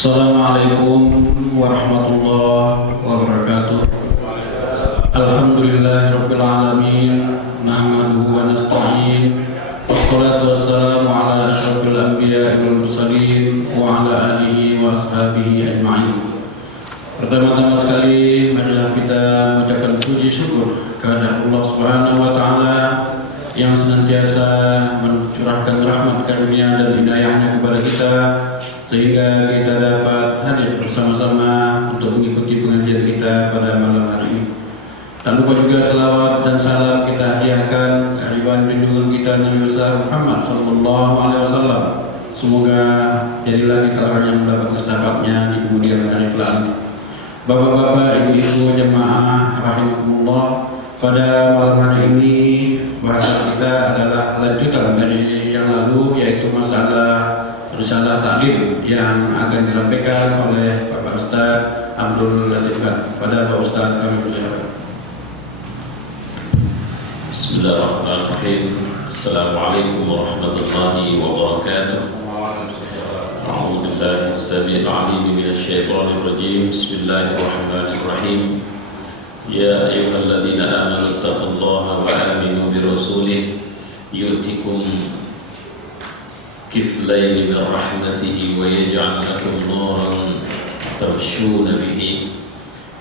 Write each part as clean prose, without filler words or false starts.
Assalamualaikum warahmatullahi wabarakatuh. Alhamdulillahirabbil alamin. Nahmaduhu wa nasta'in. Wassalatu wassalamu ala asyrofil anbiya'i wal mursalin wa ala alihi wa ashabihi ajma'in. Pertama-tama sekali marilah kita mengucapkan puji syukur kepada Allah Subhanahu wa taala yang senantiasa mencurahkan rahmat karunia dan hidayahnya kepada kita sehingga kita dapat hadir bersama-sama untuk mengikuti pengajian kita pada malam hari ini. Tak lupa juga selawat dan salam kita hadiahkan kehadiran junjungan kita Nabi besar Muhammad sallallahu alaihi wasallam. Semoga jadilah kita orang yang mendapat kesahabatnya di kemudian hari kelak. Bapak-bapak, ibu-ibu jemaah rahimakumullah, pada malam hari ini bahasan kita adalah lanjutan dari yang lalu, yaitu masalah risalah taklim yang akan disampaikan oleh Bapak Ustaz Abdul Latif. Pada Pak Ustaz kami persilakan. Bismillahirrahmanirrahim. Assalamualaikum warahmatullahi wabarakatuh. A'udzu billahi as-sami'il 'alim minasy syaithanir rajim. Bismillahirrahmanirrahim. Ya ayyuhalladzina amanu taqullaha wa aminu bi rasulih yu'tikum kiflaini min rahmatihi wa yaj'al lakum nuran tamshuna bihi.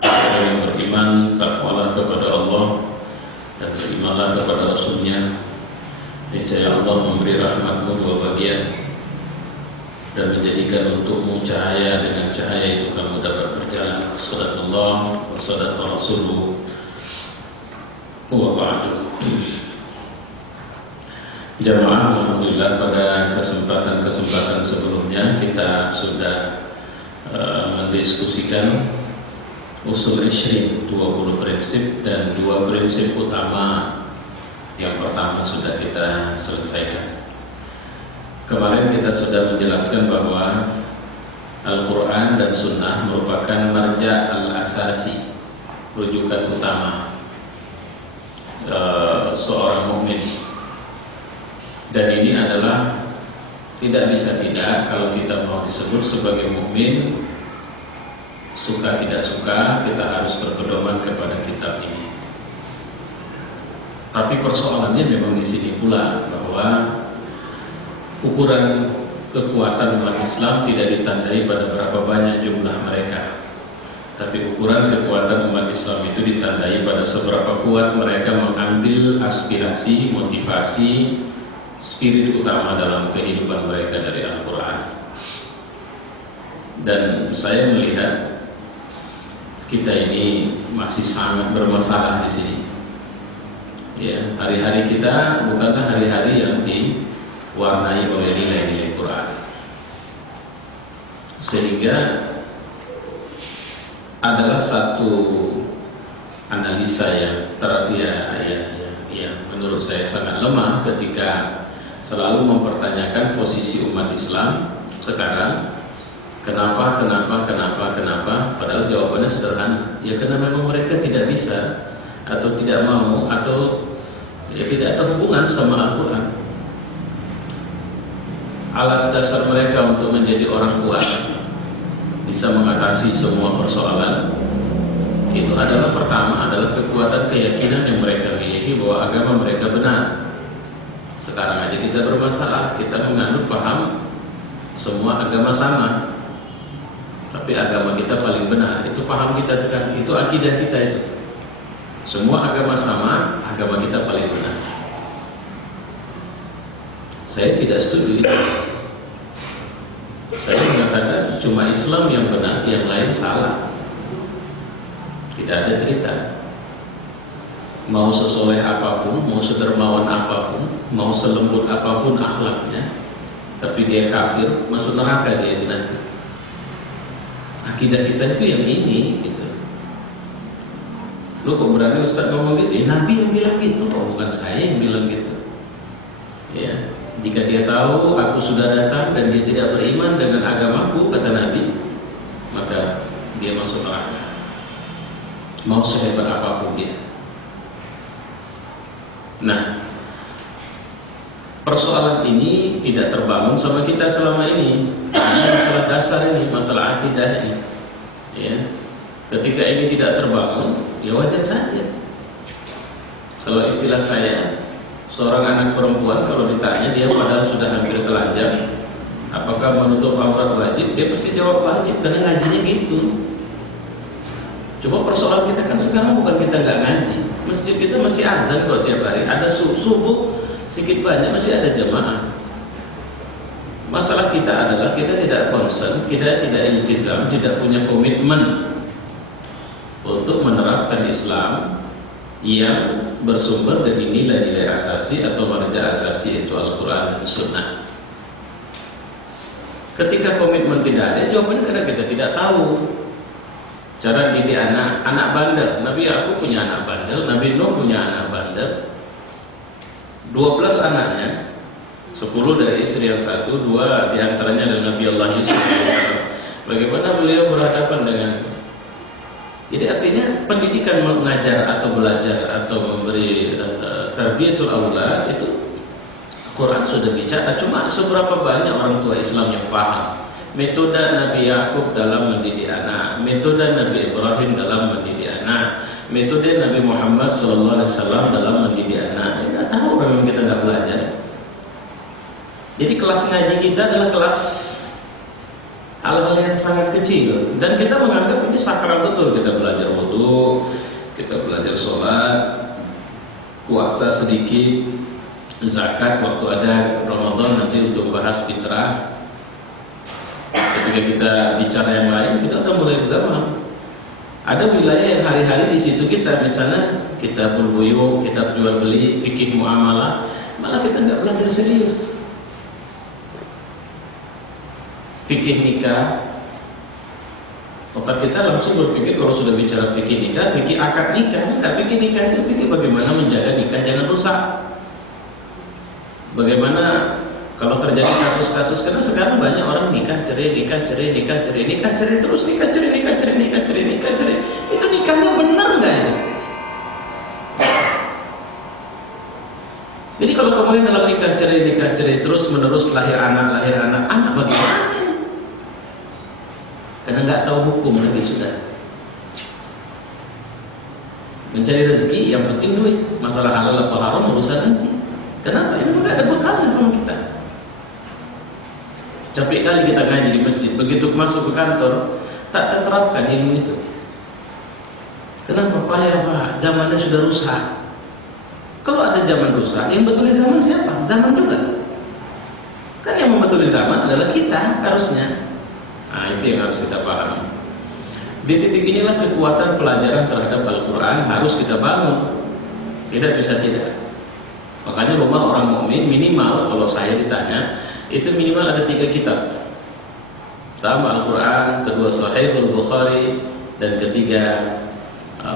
Yang beriman, takwalah kepada Allah dan berimanlah kepada Rasulnya. Niscaya Allah memberi rahmat dua bagian dan menjadikan untukmu cahaya, dengan cahaya itu kamu dapat berjalan. Shadaqallah wa shadaqa rasuluhu wa ba'du. Jamaah, alhamdulillah pada kesempatan sebelumnya kita sudah mendiskusikan usul isyrin, 20 prinsip dan 2 prinsip utama. Yang pertama sudah kita selesaikan. Kemarin kita sudah menjelaskan bahwa Al-Quran dan Sunnah merupakan marja' al-asasi, rujukan utama seorang mukmin. Dan ini adalah tidak bisa tidak, kalau kita mau disebut sebagai mukmin, suka tidak suka kita harus berpedoman kepada kitab ini. Tapi persoalannya memang di sini pula bahwa ukuran kekuatan umat Islam tidak ditandai pada berapa banyak jumlah mereka, tapi ukuran kekuatan umat Islam itu ditandai pada seberapa kuat mereka mengambil aspirasi, motivasi, spirit utama dalam kehidupan mereka dari Al-Quran. Dan saya melihat kita ini masih sangat bermasalah di sini. Ya, hari-hari kita bukanlah hari-hari yang diwarnai oleh nilai-nilai Quran, sehingga adalah satu analisa yang menurut saya sangat lemah ketika selalu mempertanyakan posisi umat Islam sekarang. Kenapa, padahal jawabannya sederhana. Ya karena memang mereka tidak bisa, atau tidak mau, atau ya tidak ada hubungan sama Al-Quran. Alas dasar mereka untuk menjadi orang kuat, bisa mengatasi semua persoalan, itu adalah pertama adalah kekuatan keyakinan yang mereka miliki bahwa agama mereka benar. Sekarang aja kita bermasalah, kita menganut paham semua agama sama, tapi agama kita paling benar. Itu paham kita sekarang, itu akidah kita itu. Semua agama sama, agama kita paling benar. Saya tidak setuju itu. Saya mengatakan cuma Islam yang benar, yang lain salah. Tidak ada cerita. Mau sesoleh apapun, mau sedermawan apapun, mau selembut apapun akhlaknya, tapi dia kafir, masuk neraka dia itu nanti. Akidah kita itu yang ini gitu. Lu kok berani Ustaz ngomong gitu? Ya, Nabi yang bilang gitu, bukan saya yang bilang gitu. Ya, jika dia tahu aku sudah datang dan dia tidak beriman dengan agamaku, kata Nabi, maka dia masuk neraka. Mau sehebat apapun dia. Nah, persoalan ini tidak terbangun sama kita selama ini. Ini masalah dasar ini, masalah akidah ini. Ya. Ketika ini tidak terbangun, ya wajar saja. Kalau istilah saya, seorang anak perempuan kalau ditanya dia padahal sudah hampir telanjang, apakah menutup aurat wajib? Dia pasti jawab wajib karena ngajinya gitu. Coba persoalan kita kan sekarang bukan kita nggak ngaji, masjid kita masih azan kok tiap hari, ada subuh sedikit banyak masih ada jamaah. Masalah kita adalah kita tidak concern, kita tidak iltizam, tidak punya komitmen untuk menerapkan Islam yang bersumber dari nilai-nilai asasi atau marja asasi, yaitu Al-Quran dan Sunnah. Ketika komitmen tidak ada, jawabannya karena kita tidak tahu cara didik anak bandel. Nabi Yakub punya anak bandel, Nabi Nuh punya anak bandel. 12 anaknya, 10 dari istri yang satu, 2 diantaranya adalah Nabi Allah Yusuf. Bagaimana beliau berhadapan dengan? Jadi artinya pendidikan mengajar atau belajar atau memberi tarbiyatul aulad itu Quran sudah bicara. Cuma seberapa banyak orang tua Islam yang paham metode Nabi Yakub dalam mendidik anak, metode Nabi Ibrahim dalam mendidik anak, metode Nabi Muhammad SAW dalam mendidik anak. Tidak tahu memang kita nggak belajar. Jadi kelas ngaji kita adalah kelas hal-hal yang sangat kecil dan kita menganggap ini sakral betul. Kita belajar wudu, kita belajar sholat, puasa sedikit, zakat waktu ada Ramadan nanti untuk bahas fitrah. Ketika kita bicara yang lain, kita udah mulai bergabung. Ada wilayah yang hari-hari di situ kita, misalnya kita berbuyung, kita jual beli, fikih muamalah, malah kita nggak belajar serius. Fikih nikah, otak kita langsung berpikir kalau sudah bicara fikih nikah, fikih akad nikah. Enggak, fikih nikah itu fikih bagaimana menjaga nikah jangan rusak. Bagaimana kalau terjadi kasus-kasus, karena sekarang banyak orang nikah cerai, nikah cerai, nikah cerai, nikah cerai terus, nikah cerai, nikah cerai, nikah cerai, nikah cerai. Itu nikahnya benar nggak itu? Jadi kalau kemudian dalam nikah cerai terus menerus lahir anak bagaimana? Karena nggak tahu hukum lagi sudah. Mencari rezeki yang penting duit, masalah halal atau haram urusan nanti. Kenapa? Ini nggak ada bekalnya sama kita. Capek kali kita ngaji di masjid, begitu masuk ke kantor tak terterapkan ilmu itu. Kenapa? Pak, zamannya sudah rusak. Kalau ada zaman rusak, yang betulin zaman siapa? Zaman juga. Kan yang membetulin zaman adalah kita harusnya. Nah, itu yang harus kita pahami. Di titik inilah kekuatan pelajaran terhadap Al-Quran harus kita bangun. Tidak bisa tidak. Makanya rumah orang mukmin minimal, kalau saya ditanya, itu minimal ada 3 kitab. Pertama Al-Quran, kedua Sahihul Bukhari, dan ketiga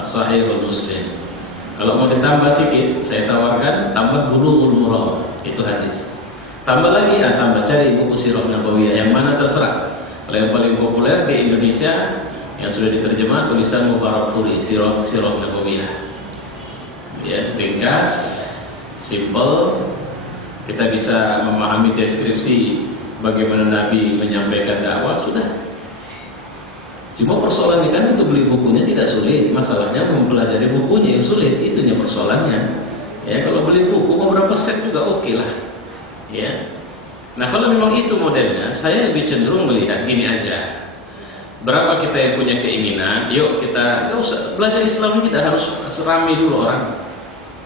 Sahihul Muslim. Kalau mau ditambah sedikit, saya tawarkan tambah Bulughul Maram, itu hadis. Tambah lagi, tambah cari buku Sirah Nabawiyah yang mana terserah. Kalau yang paling populer di Indonesia yang sudah diterjemah tulisan Mubarakfuri, Sirah Nabawiyah. Ya, ringkas, simple. Kita bisa memahami deskripsi bagaimana Nabi menyampaikan dakwah, sudah. Cuma persoalannya kan untuk beli bukunya tidak sulit, masalahnya mempelajari bukunya yang sulit, itunya persoalannya. Ya, kalau beli buku beberapa set juga oke lah. Ya. Nah, kalau memang itu modelnya, saya lebih cenderung melihat gini aja. Berapa kita yang punya keinginan, yuk kita nggak usah belajar Islam ini tidak harus serami dulu orang.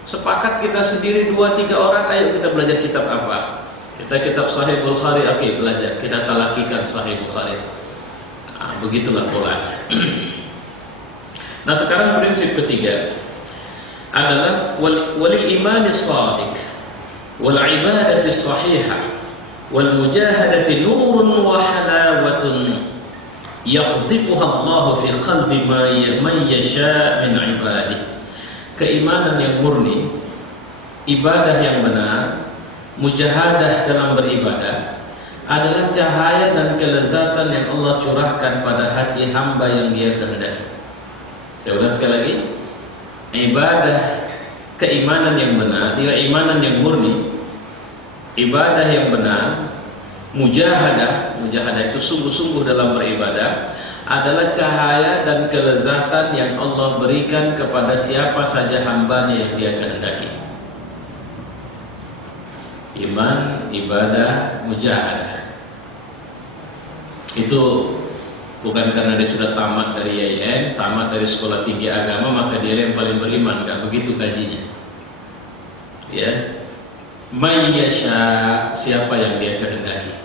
Sepakat kita sendiri 2-3 orang, ayo kita belajar kitab apa? Kita kitab Sahih Bukhari, oke, belajar. Kita talakikan Sahih Bukhari. Nah, begitulah Quran. Nah, sekarang prinsip ketiga adalah walil imani shadiq wal ibadati sahihah wal mujahadati nurun wa halawatun yaqzifuha Allah fi qalbi man yasha min ibadihi. Keimanan yang murni, ibadah yang benar, mujahadah dalam beribadah adalah cahaya dan kelezatan yang Allah curahkan pada hati hamba yang Dia kehendaki. Saya ulang sekali lagi. Ibadah keimanan yang benar, keimanan yang murni, ibadah yang benar, mujahadah itu sungguh-sungguh dalam beribadah, adalah cahaya dan kelezatan yang Allah berikan kepada siapa saja hambanya yang Dia kehendaki. Iman, ibadah, mujahadah. Itu bukan karena dia sudah tamat dari YIN, tamat dari sekolah tinggi agama, maka dia yang paling beriman. Enggak begitu kajinya. Ya. May yasha, siapa yang Dia kehendaki.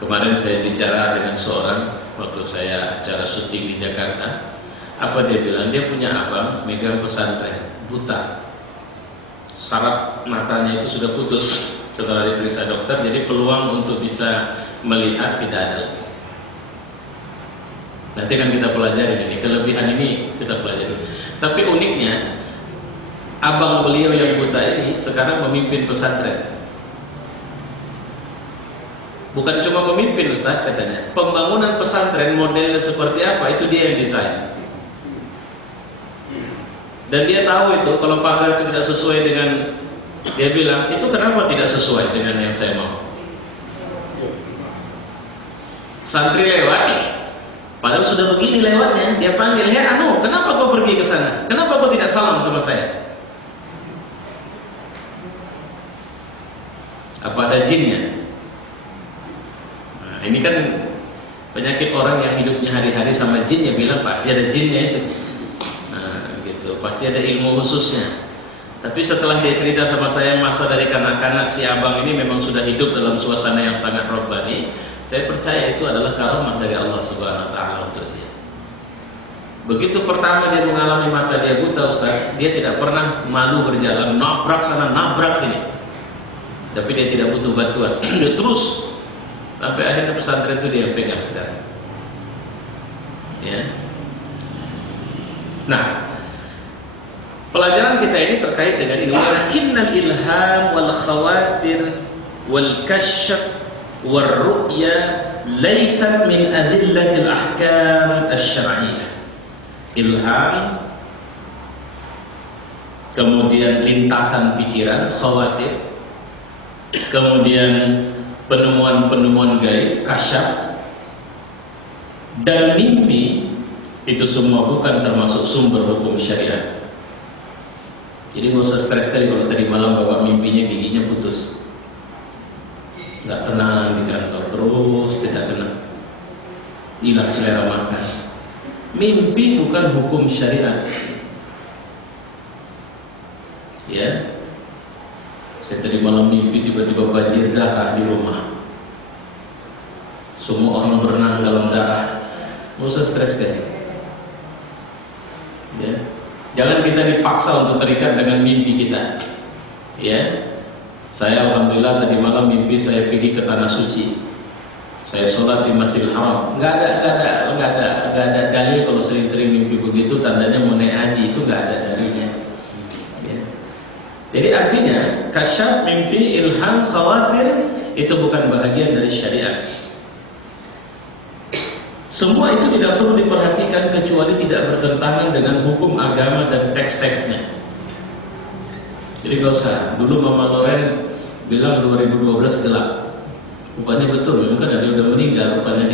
Kemarin saya bicara dengan seorang waktu saya acara syuting di Jakarta. Apa dia bilang? Dia punya abang megang pesantren, buta. Saraf matanya itu sudah putus setelah diperiksa dokter, jadi peluang untuk bisa melihat tidak ada. Nanti kan kita pelajari ini, kelebihan ini kita pelajari. Tapi uniknya, abang beliau yang buta ini sekarang memimpin pesantren. Bukan cuma memimpin, Ustaz, katanya. Pembangunan pesantren modelnya seperti apa, itu dia yang desain. Dan dia tahu itu, kalau pagar itu tidak sesuai dengan, dia bilang, itu kenapa tidak sesuai dengan yang saya mau? Santri lewat, padahal sudah begini lewatnya, dia panggil, "Hei anu, kenapa kau pergi ke sana? Kenapa kau tidak salam sama saya?" Apa ada jinnya? Ini kan penyakit orang yang hidupnya hari-hari sama jin, ya bilang pasti ada jinnya itu. Nah, gitu, pasti ada ilmu khususnya. Tapi setelah dia cerita sama saya masa dari kanak-kanak si abang ini memang sudah hidup dalam suasana yang sangat robbani, saya percaya itu adalah karamah dari Allah Subhanahu wa taala untuk dia. Begitu pertama dia mengalami mata dia buta, Ustaz, dia tidak pernah malu berjalan, nabrak sana, nabrak sini. Tapi dia tidak butuh bantuan. Dia terus sampai akhirnya pesantren itu dia pegang sekarang. Ya. Nah, pelajaran kita ini terkait dengan ilmu. Lakinnal ilham wal khawatir wal kasyf wal ru'ya laysat min adillatil ahkam asy-syar'iyyah. Ilham, kemudian lintasan pikiran, khawatir, kemudian penemuan-penemuan gaib, kasyaf, dan mimpi, itu semua bukan termasuk sumber hukum syariat. Jadi nggak usah stres sekali kalau tadi malam bawa mimpinya giginya putus, nggak tenang di kantor, terus tidak tenang, hilang selera makan. Mimpi bukan hukum syariat. Ya. Saya tadi malam mimpi tiba-tiba banjir darah di rumah. Semua orang berenang dalam darah. Nggak usah stres kan? Ya. Jangan kita dipaksa untuk terikat dengan mimpi kita. Ya. Saya alhamdulillah tadi malam mimpi saya pergi ke tanah suci. Saya sholat di Masjidil Haram. Nggak ada dalil kalau sering-sering mimpi begitu tandanya mau naik haji, itu nggak ada dalilnya. Jadi artinya kasyaf, mimpi, ilham, khawatir itu bukan bahagian dari syariat. Semua itu tidak perlu diperhatikan kecuali tidak bertentangan dengan hukum agama dan teks-teksnya. Jadi gak usah. Dulu Mama Loren bilang 2012 gelap. Rupanya betul, memang kan dia udah meninggal rupanya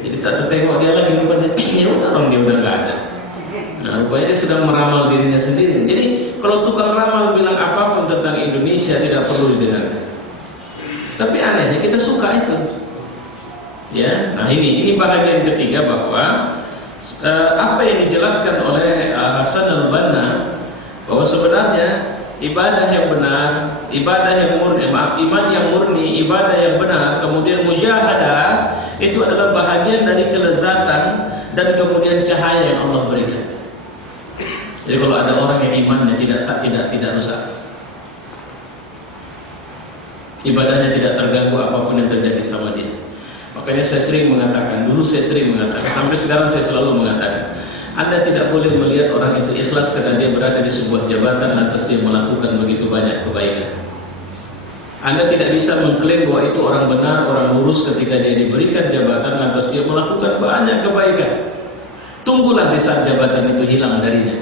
jadi tak tertengok dia lagi rupanya. Ya orang dia udah nggak ada. Nah, rupanya dia sedang meramal dirinya sendiri. Jadi kalau tukang ramal bilang apapun tentang Indonesia tidak perlu didengar. Tapi anehnya kita suka itu. Ya, nah ini bahagian ketiga bahwa apa yang dijelaskan oleh Hasan al-Banna bahwa sebenarnya ibadah yang benar, ibadah yang murni, iman yang murni, ibadah yang benar, kemudian mujahadah itu adalah bahagian dari kelezatan dan kemudian cahaya yang Allah berikan. Jadi kalau ada orang yang imannya tidak rusak, ibadahnya tidak terganggu apapun yang terjadi sama dia. Makanya saya sering mengatakan, sampai sekarang saya selalu mengatakan, Anda tidak boleh melihat orang itu ikhlas karena dia berada di sebuah jabatan lantas dia melakukan begitu banyak kebaikan. Anda tidak bisa mengklaim bahwa itu orang benar, orang lurus ketika dia diberikan jabatan lantas dia melakukan banyak kebaikan. Tunggulah di saat jabatan itu hilang darinya.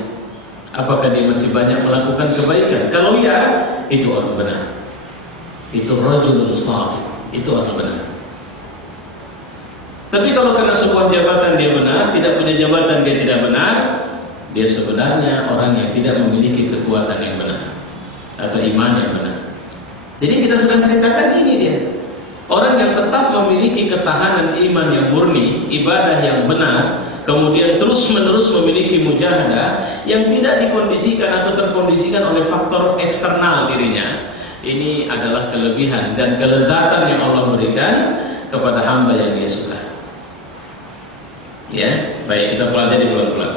Apakah dia masih banyak melakukan kebaikan? Kalau ya, itu orang benar. itu rajulun salih, itu orang benar. Tapi kalau karena sebuah jabatan dia benar, tidak punya jabatan dia tidak benar, dia sebenarnya orang yang tidak memiliki kekuatan yang benar atau iman yang benar. Jadi kita sedang ceritakan ini dia, orang yang tetap memiliki ketahanan iman yang murni, ibadah yang benar, kemudian terus-menerus memiliki mujahadah yang tidak dikondisikan atau terkondisikan oleh faktor eksternal dirinya. Ini adalah kelebihan dan kelezatan yang Allah berikan kepada hamba yang Dia suka. Ya, baik, kita pelajari pelan-pelan.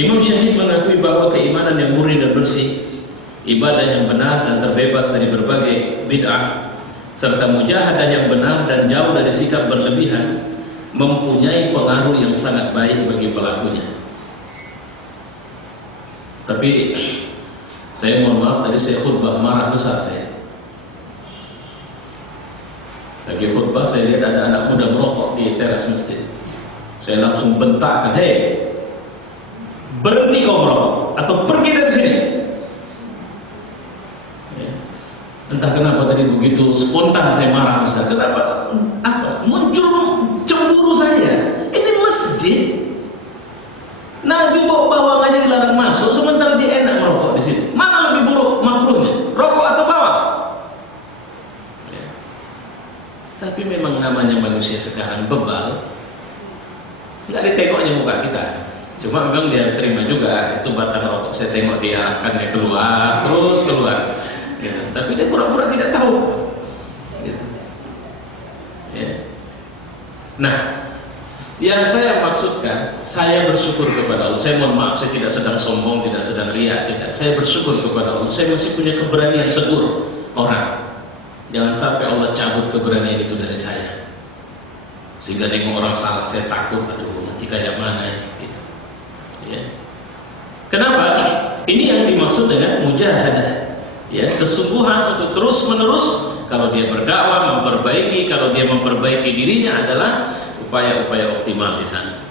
Imam Syahid mengakui bahwa keimanan yang murni dan bersih, ibadah yang benar dan terbebas dari berbagai bid'ah, serta mujahadah yang benar dan jauh dari sikap berlebihan, mempunyai pengaruh yang sangat baik bagi pelakunya. Tapi saya mohon maaf, tadi saya khutbah marah besar saya. Lagi khutbah saya lihat ada anak muda merokok di teras masjid. Saya langsung bentakkan, hei, berhenti kau merokok atau pergi dari sini. Ya. Entah kenapa tadi begitu spontan saya marah besar. Kenapa? Apa? Muncul cemburu saya. Ini masjid. Nabi bawa aja dilarang masuk, sementara dia enak merokok di situ. Mana lebih buruk makruhnya? Rokok atau bawah? Tapi memang namanya manusia sekarang bebal, nggak ditengoknya muka kita. Cuma memang dia terima juga itu batang rokok. Saya tengok dia akan dia keluar, terus keluar. Gitu. Tapi dia pura-pura tidak tahu. Gitu. Ya. Nah, yang saya maksudkan, saya bersyukur kepada Allah. Saya mohon maaf, saya tidak sedang sombong, tidak sedang riak, tidak. Saya bersyukur kepada Allah. Saya masih punya keberanian tegur orang. Jangan sampai Allah cabut keberanian itu dari saya, sehingga nengok orang salah saya takut, aduh nanti kayak mana gitu. Ya. Kenapa? Ini yang dimaksud dengan mujahadah, ya, kesungguhan untuk terus menerus. Kalau dia berdakwah memperbaiki, kalau dia memperbaiki dirinya adalah upaya-upaya optimal di sana.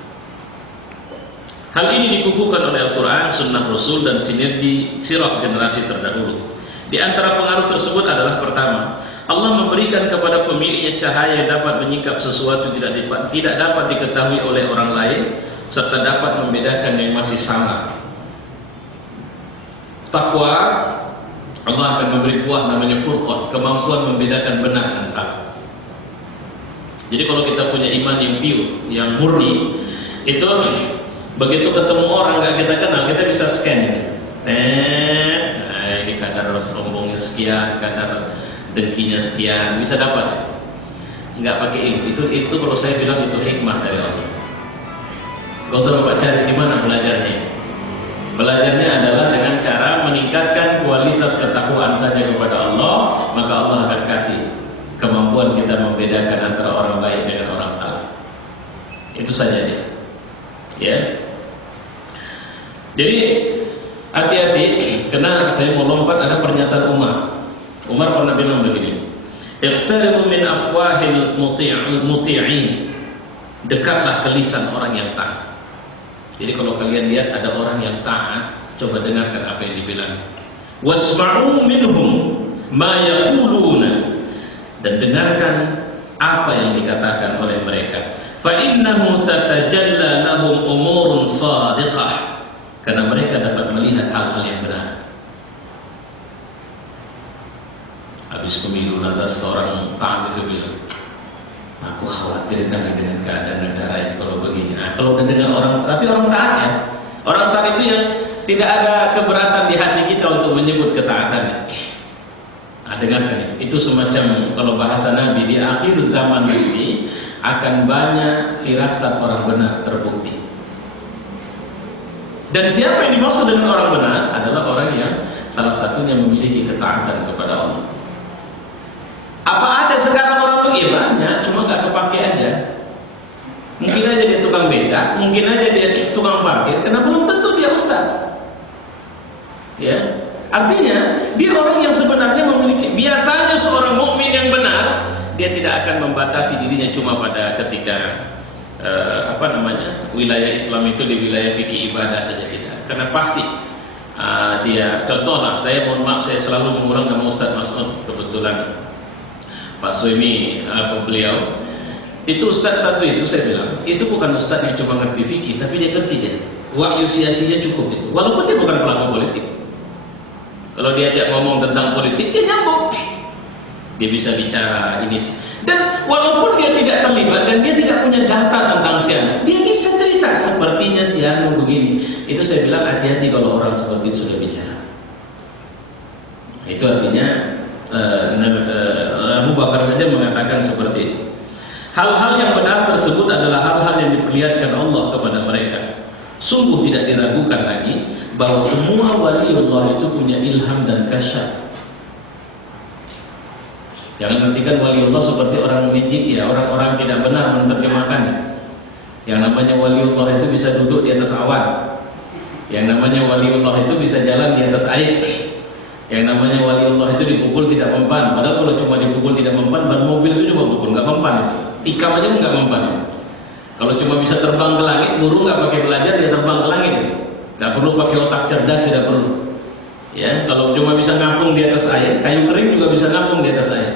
Hal ini dikukuhkan oleh Al-Quran, Sunnah Rasul dan sinergi sirah generasi terdahulu. Di antara pengaruh tersebut adalah pertama, Allah memberikan kepada pemiliknya cahaya yang dapat menyingkap sesuatu tidak dapat diketahui oleh orang lain, serta dapat membedakan yang masih sama. Takwa, Allah akan memberi buah namanya furqan, kemampuan membedakan benar dan salah. Jadi kalau kita punya iman yang pure, yang murni, itu begitu ketemu orang nggak kita kenal, kita bisa scan gitu. Ini kadar sombongnya sekian, kadar dengkinya sekian, bisa dapat. Nggak pakai ilmu. Itu kalau saya bilang itu hikmah dari Allah. Gak usah bapak cari di mana belajarnya. Belajarnya adalah dengan cara meningkatkan kualitas ketakwaan saja kepada Allah, maka Allah akan kasih kemampuan kita membedakan antara orang baik dengan orang salah. Itu saja dia. Ya. Jadi hati-hati, karena saya mau lompat, ada pernyataan Umar pernah bilang begini, iqtaribu min afwahil muti'in, dekatlah ke lisan orang yang taat. Jadi kalau kalian lihat ada orang yang taat, coba dengarkan apa yang dibilang. Wasma'u minhum ma yaquluna, dan dengarkan apa yang dikatakan oleh mereka. Fa innahu tatajalla lahum umurun shadiqah, karena mereka dapat melihat hal-hal yang benar. Habis pemilu lantas seorang taat itu bilang, aku khawatir kan dengan keadaan negara ini kalau begini. Nah, kalau dengan orang, tapi orang taat ya, orang taat itu yang tidak ada keberatan di hati kita untuk menyebut ketaatannya. Nah, dengarkan itu semacam kalau bahasa Nabi, di akhir zaman ini akan banyak firasat orang benar terbukti. Dan siapa yang dimaksud dengan orang benar adalah orang yang salah satunya memiliki ketaatan kepada Allah. Apa ada sekarang orang begini? Banyak, cuma nggak kepake aja. Mungkin aja dia tukang becak, mungkin aja dia tukang parkir, karena belum tentu dia ustaz. Ya, artinya dia orang yang sebenarnya memiliki. Biasanya seorang mukmin yang benar, dia tidak akan membatasi dirinya cuma pada ketika wilayah Islam itu di wilayah fikih ibadah saja, tidak. Karena pasti dia contoh lah, saya mohon maaf saya selalu mengulang nama Ustaz Mas'ud, kebetulan Pak Suemi beliau itu Ustaz satu itu saya bilang itu bukan Ustaz yang cuma ngerti fikih, tapi dia ngerti dia wahyu siasinya cukup itu, walaupun dia bukan pelaku politik. Kalau diajak ngomong tentang politik dia nyambung, dia bisa bicara ini, dan walaupun dia tidak terlibat dan dia tidak punya data tentang si anu, dia bisa cerita sepertinya si anu begini. Itu saya bilang hati-hati kalau orang seperti itu sudah bicara. Itu artinya Abu Bakar saja mengatakan seperti itu. Hal-hal yang benar tersebut adalah hal-hal yang diperlihatkan Allah kepada mereka. Sungguh tidak diragukan lagi bahwa semua waliullah itu punya ilham dan kasyaf. Jangan nantikan waliullah seperti orang mijik ya, orang-orang tidak benar menerjemahkannya. Yang namanya waliullah itu bisa duduk di atas awan. Yang namanya waliullah itu bisa jalan di atas air. Yang namanya waliullah itu dipukul tidak mempan. Padahal kalau cuma dipukul tidak mempan, ban mobil itu juga pukul nggak mempan. Tikam aja nggak mempan. Kalau cuma bisa terbang ke langit, guru nggak pakai belajar dia terbang ke langit itu. Nggak perlu pakai otak cerdas, tidak perlu. Ya, kalau cuma bisa ngapung di atas air, kayu kering juga bisa ngapung di atas air.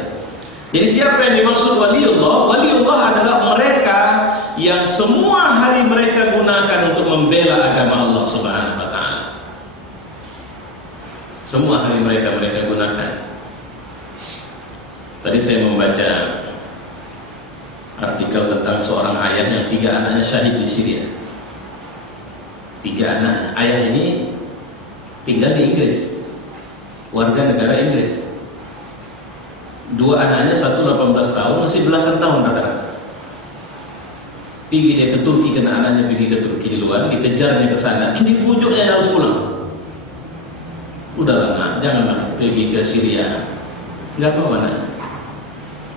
Jadi siapa yang dimaksud waliullah? Waliullah adalah mereka yang semua hari mereka gunakan untuk membela agama Allah Subhanahu wa taala. Semua hari mereka gunakan. Tadi saya membaca artikel tentang seorang ayah yang 3 anaknya syahid di Syria. 3 anak. Ayah ini tinggal di Inggris, warga negara Inggris. 2 anaknya, satu 18 tahun, masih belasan tahun rata-rata. Pergi dia ke Turki, kena anaknya pergi ke Turki di luar, dikejarnya ke sana, di pojoknya harus pulang. Udahlah nak, janganlah pergi ke Syria, nggak apa-apa nak,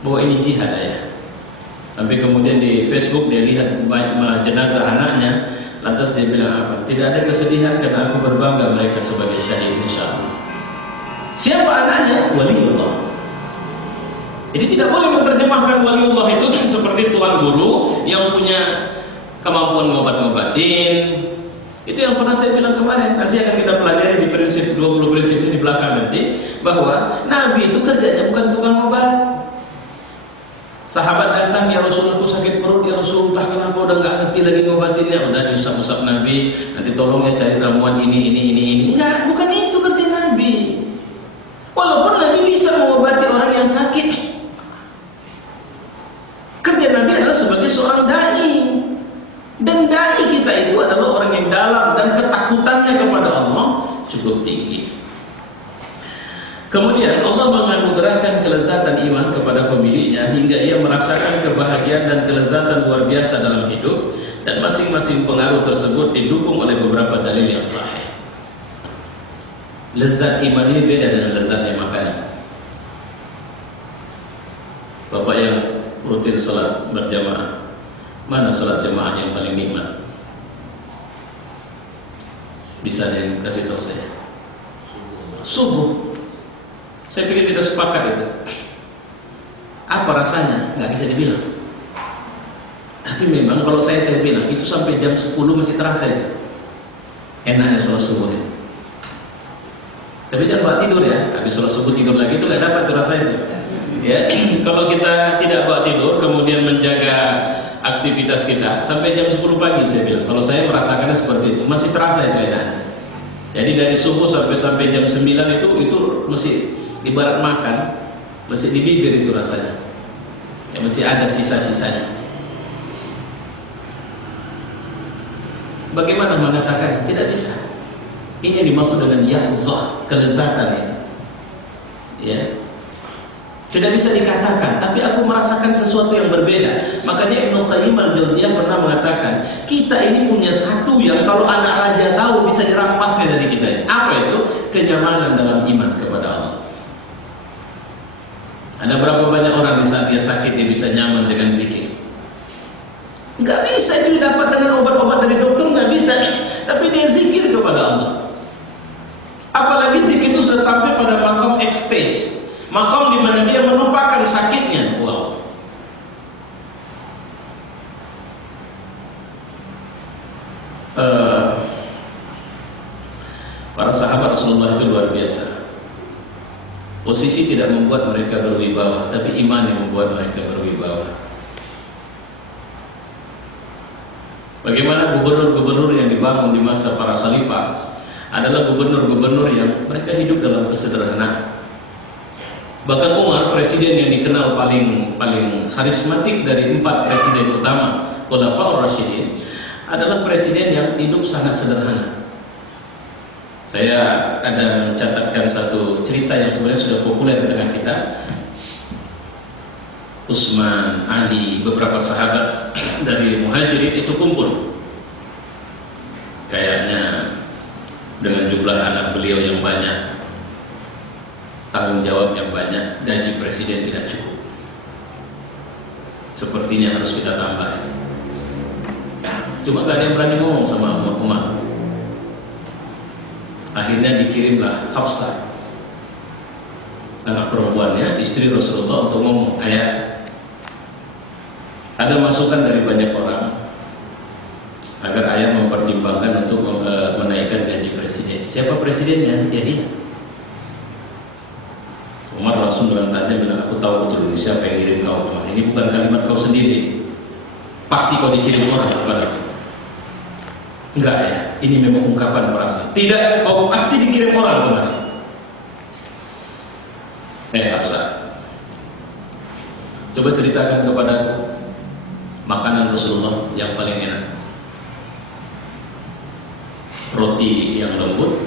bahwa ini jihad ya. Sampai kemudian di Facebook dia lihat jenazah anaknya, lantas dia bilang apa? Tidak ada kesedihan karena aku berbangga mereka sebagai syahid insyaallah. Siapa anaknya? Waliullah. Jadi tidak boleh menerjemahkan waliullah itu seperti tuan guru yang punya kemampuan ngobat-ngobatin. Itu yang pernah saya bilang kemarin. Nanti akan kita pelajari di prinsip 20 prinsip ini di belakang nanti, bahwa Nabi itu kerjanya bukan tukang obat. Sahabat datang, ya Rasul aku sakit perut, ya Rasul entah kenapa udah nggak ngerti lagi ngobatinnya, udah diusap-usap Nabi, nanti tolong ya cari ramuan ini. Enggak, bukan itu kerja Nabi. Walaupun Nabi bisa mengobati orang yang sakit, kerja Nabi adalah sebagai seorang dai. Dan dai kita itu adalah orang yang dalam dan ketakutannya kepada Allah cukup tinggi. Kemudian Allah menganugerahkan kelezatan iman kepada pemiliknya hingga ia merasakan kebahagiaan dan kelezatan luar biasa dalam hidup, dan masing-masing pengaruh tersebut didukung oleh beberapa dalil yang sahih. Lezat iman ini beda dengan lezatnya makanan. Bapak yang rutin salat berjamaah, mana salat jamaah yang paling nikmat? Bisa yang kasih tahu saya? Subuh. Saya pikir kita sepakat itu. Apa rasanya? Nggak bisa dibilang. Tapi memang kalau saya bilang itu sampai jam 10 masih terasa itu. Enaknya sholat subuh itu. Tapi jangan buat tidur ya. Habis sholat subuh tidur lagi itu nggak dapat tuh rasa itu. Ya, kalau kita tidak buat tidur kemudian menjaga aktivitas kita sampai jam 10 pagi saya bilang. Kalau saya merasakannya seperti itu, masih terasa itu enaknya. Jadi dari subuh sampai jam 9 itu mesti ibarat makan, mesti di bibir itu rasanya. Ya mesti ada sisa-sisanya. Bagaimana mengatakan? Tidak bisa. Ini yang dimaksud dengan yahzah, kelezatan itu. Ya. Tidak bisa dikatakan, tapi aku merasakan sesuatu yang berbeda. Makanya Ibnu Qayyim al-Jauziyah pernah mengatakan, kita ini punya satu yang kalau anak raja tahu bisa dirampasnya dari kita. Apa itu? Kenyamanan dalam iman kepada Allah. Ada berapa banyak orang di saat dia sakit dia bisa nyaman dengan zikir? Nggak bisa itu dapat dengan obat-obat dari dokter, nggak bisa. Tapi dia zikir kepada Allah. Apalagi zikir itu sudah sampai pada makom ekstase, makom di mana dia melupakan sakitnya. Wow. Para sahabat Rasulullah itu luar biasa. Posisi tidak membuat mereka berwibawa, tapi iman yang membuat mereka berwibawa. Bagaimana gubernur-gubernur yang dibangun di masa para khalifah adalah gubernur-gubernur yang mereka hidup dalam kesederhanaan. Bahkan Umar, presiden yang dikenal paling karismatik dari 4 presiden utama Khulafaur Rasyidin, adalah presiden yang hidup sangat sederhana. Saya ada mencatatkan satu cerita yang sebenarnya sudah populer di tengah kita. Utsman, Ali, beberapa sahabat dari Muhajirin itu kumpul. Kayaknya dengan jumlah anak beliau yang banyak, tanggung jawab yang banyak, gaji presiden tidak cukup. Sepertinya harus kita tambah. Cuma gak ada yang berani ngomong sama Umar. Akhirnya dikirimlah Hafsah, anak perempuannya, istri Rasulullah, untuk ngomong, ayah, ada masukan dari banyak orang agar ayah mempertimbangkan untuk menaikkan gaji presiden. Siapa presidennya? Ya dia. Umar langsung dengan tajam bilang, aku tahu betul siapa yang kirim kau. Ini bukan kalimat kau sendiri, pasti kau dikirim orang kepada. Enggak ya, ini memang ungkapan perasaan. Tidak, kau pasti dikirim orang kemarin. Hafsah, coba ceritakan kepadaku makanan Rasulullah yang paling enak. Roti yang lembut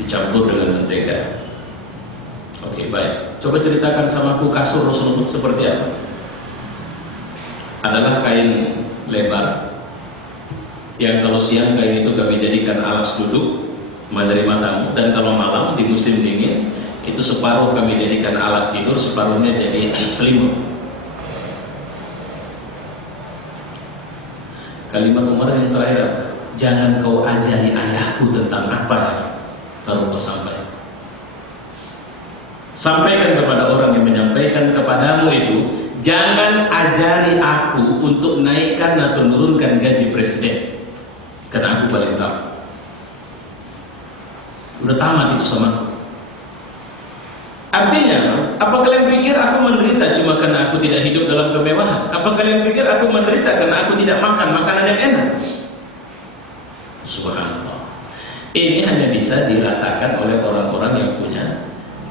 dicampur dengan mentega. Oke, baik. Coba ceritakan sama aku kasur Rasulullah seperti apa. Adalah kain lebar yang kalau siang kain itu kami jadikan alas duduk menerima tamu, dan kalau malam di musim dingin itu separuh kami jadikan alas tidur, separuhnya jadi selimut. Kalimat Umar yang terakhir apa? Jangan kau ajari ayahku tentang apa baru kau sampaikan. Sampaikan kepada orang yang menyampaikan kepadamu itu, jangan ajari aku untuk naikkan atau menurunkan gaji presiden, karena aku paling tahu. Udah tamat itu sama aku. Artinya, apa kalian pikir aku menderita cuma karena aku tidak hidup dalam kemewahan? Apa kalian pikir aku menderita karena aku tidak makan makanan yang enak? Subhanallah. Ini hanya bisa dirasakan oleh orang-orang yang punya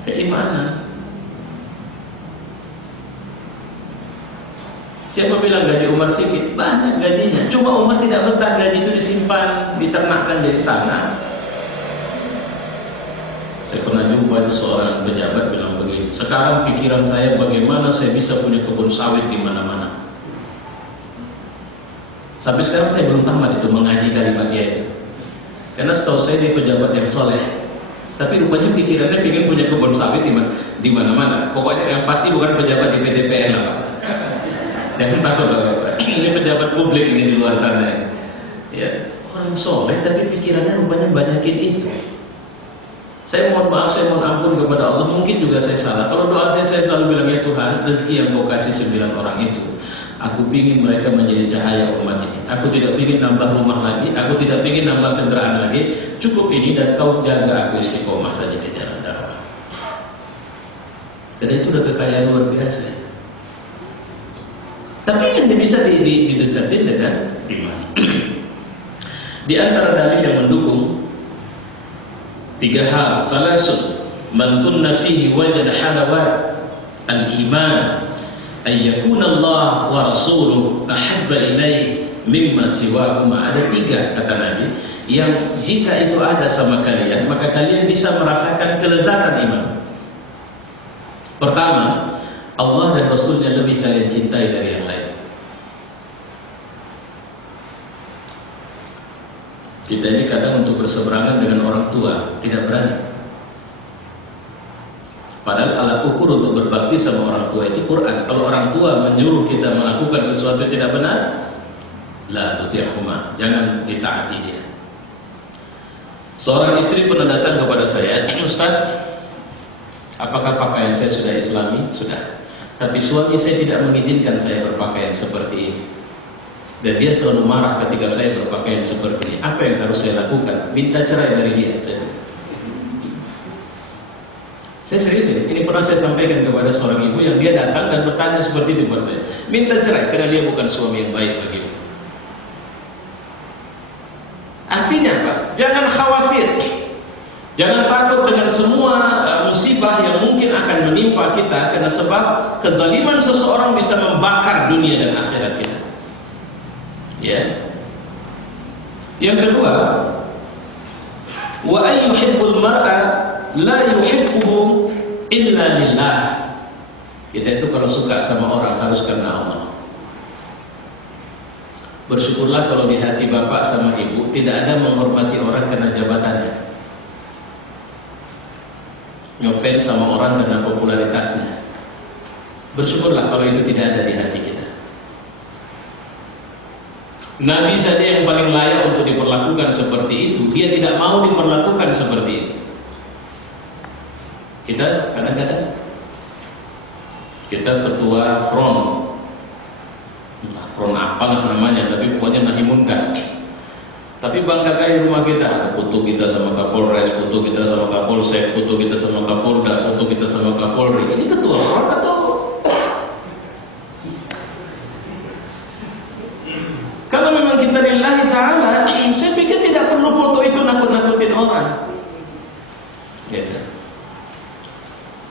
keimanan. Siapa bilang gaji Umar sedikit? Banyak gajinya. Cuma Umar tidak betah gaji itu disimpan, diternakkan dari tanah. Saya pernah jumpa seorang pejabat bilang begini, sekarang pikiran saya bagaimana saya bisa punya kebun sawit di mana-mana. Sampai sekarang saya belum tamat itu mengaji kalimat dia itu. Karena setahu saya dia pejabat yang soleh, tapi rupanya pikirannya ingin punya kebun sawit di mana-mana. Pokoknya yang pasti bukan pejabat di PTPN lah Pak. Jangan takut Bapak. Ini pejabat publik ini di luar sana. Ya, orang soleh tapi pikirannya rupanya banyakin itu. Saya mohon maaf, saya mohon ampun kepada Allah, mungkin juga saya salah. Kalau doa saya selalu bilang, ya Tuhan, rezeki yang kau kasih 9 orang itu, aku ingin mereka menjadi cahaya umat ini. Aku tidak ingin nambah rumah lagi, aku tidak ingin nambah kendaraan lagi. Cukup ini dan kau jaga aku istiqomah saja di jalan dakwah. Dan itu udah kekayaan luar biasa. Tapi yang bisa didekatin dengan iman. Di antara dalil yang mendukung 3 hal, salasun man kunna fihi wajada halawat al-iman ay yakuna Allah wa rasuluhu ahabba ilaihi mimma siwahuma. Ada 3 kata Nabi yang jika itu ada sama kalian, maka kalian bisa merasakan kelezatan iman. Pertama, Allah dan Rasulnya lebih kalian cintai dari yang lain. Kita ini kadang untuk berseberangan dengan orang tua tidak berani. Padahal alat ukur untuk berbakti sama orang tua itu Quran. Kalau orang tua menyuruh kita melakukan sesuatu yang tidak benar, la tuti'huma, jangan ditaati dia. Seorang istri pernah datang kepada saya, Ustaz, apakah pakaian saya sudah islami? Sudah. Tapi suami saya tidak mengizinkan saya berpakaian seperti ini. Dan dia selalu marah ketika saya berpakaian seperti ini. Apa yang harus saya lakukan? Minta cerai dari dia. Saya serius ya. Ini pernah saya sampaikan kepada seorang ibu yang dia datang dan bertanya seperti itu kepada saya. Minta cerai karena dia bukan suami yang baik bagimu. Artinya apa? Jangan khawatir. Jangan takut dengan semua musibah yang mungkin akan menimpa kita, karena sebab kezaliman seseorang bisa membakar dunia dan akhirat kita. Ya. Yang kedua, wa ayyuhibbul mar'a la yuhibbuhu illa lillah. Kita itu kalau suka sama orang harus karena Allah. Bersyukurlah kalau di hati bapak sama ibu tidak ada menghormati orang karena jabatannya, ngefans sama orang karena popularitasnya. Bersyukurlah kalau itu tidak ada di hati kita. Nabi saja yang paling layak untuk diperlakukan seperti itu, dia tidak mau diperlakukan seperti itu. Kita kadang-kadang kita ketua front apalah namanya, tapi pokoknya nahi munkar. Tapi bangga kali rumah kita, foto kita sama Kapolres, foto kita sama Kapolsek, foto kita sama Kapolda, foto kita sama Kapolri. Ini ketua front atau? Kalau memang kita lillahi ta'ala, saya pikir tidak perlu foto itu nakut-nakutin orang. Ya.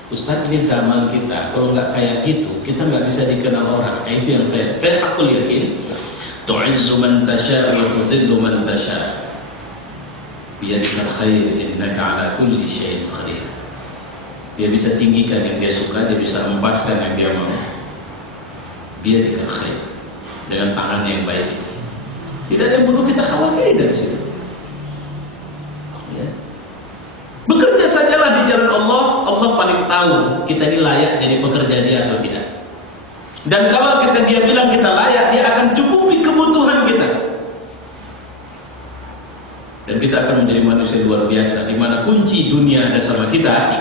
Ustaz, ini zaman kita, kalau nggak kayak gitu, kita nggak bisa dikenal orang. Nah, itu yang saya hakul yakin. Tu'izzu man tasha wa tuzillu man tasha. Biyadikal khair innaka ala kulli syai'in qadir. Dia bisa tinggikan yang dia suka, dia bisa empaskan yang dia mau. Biyadikal khair. Dengan tangannya yang baik. Tidak ada yang perlu kita khawatir dari situ. Ya. Bekerja sajalah di jalan Allah. Allah paling tahu kita ini layak jadi pekerja dia atau tidak. Dan kalau dia bilang kita layak, dia akan cukupi kebutuhan kita. Dan kita akan menjadi manusia luar biasa, di mana kunci dunia ada sama kita,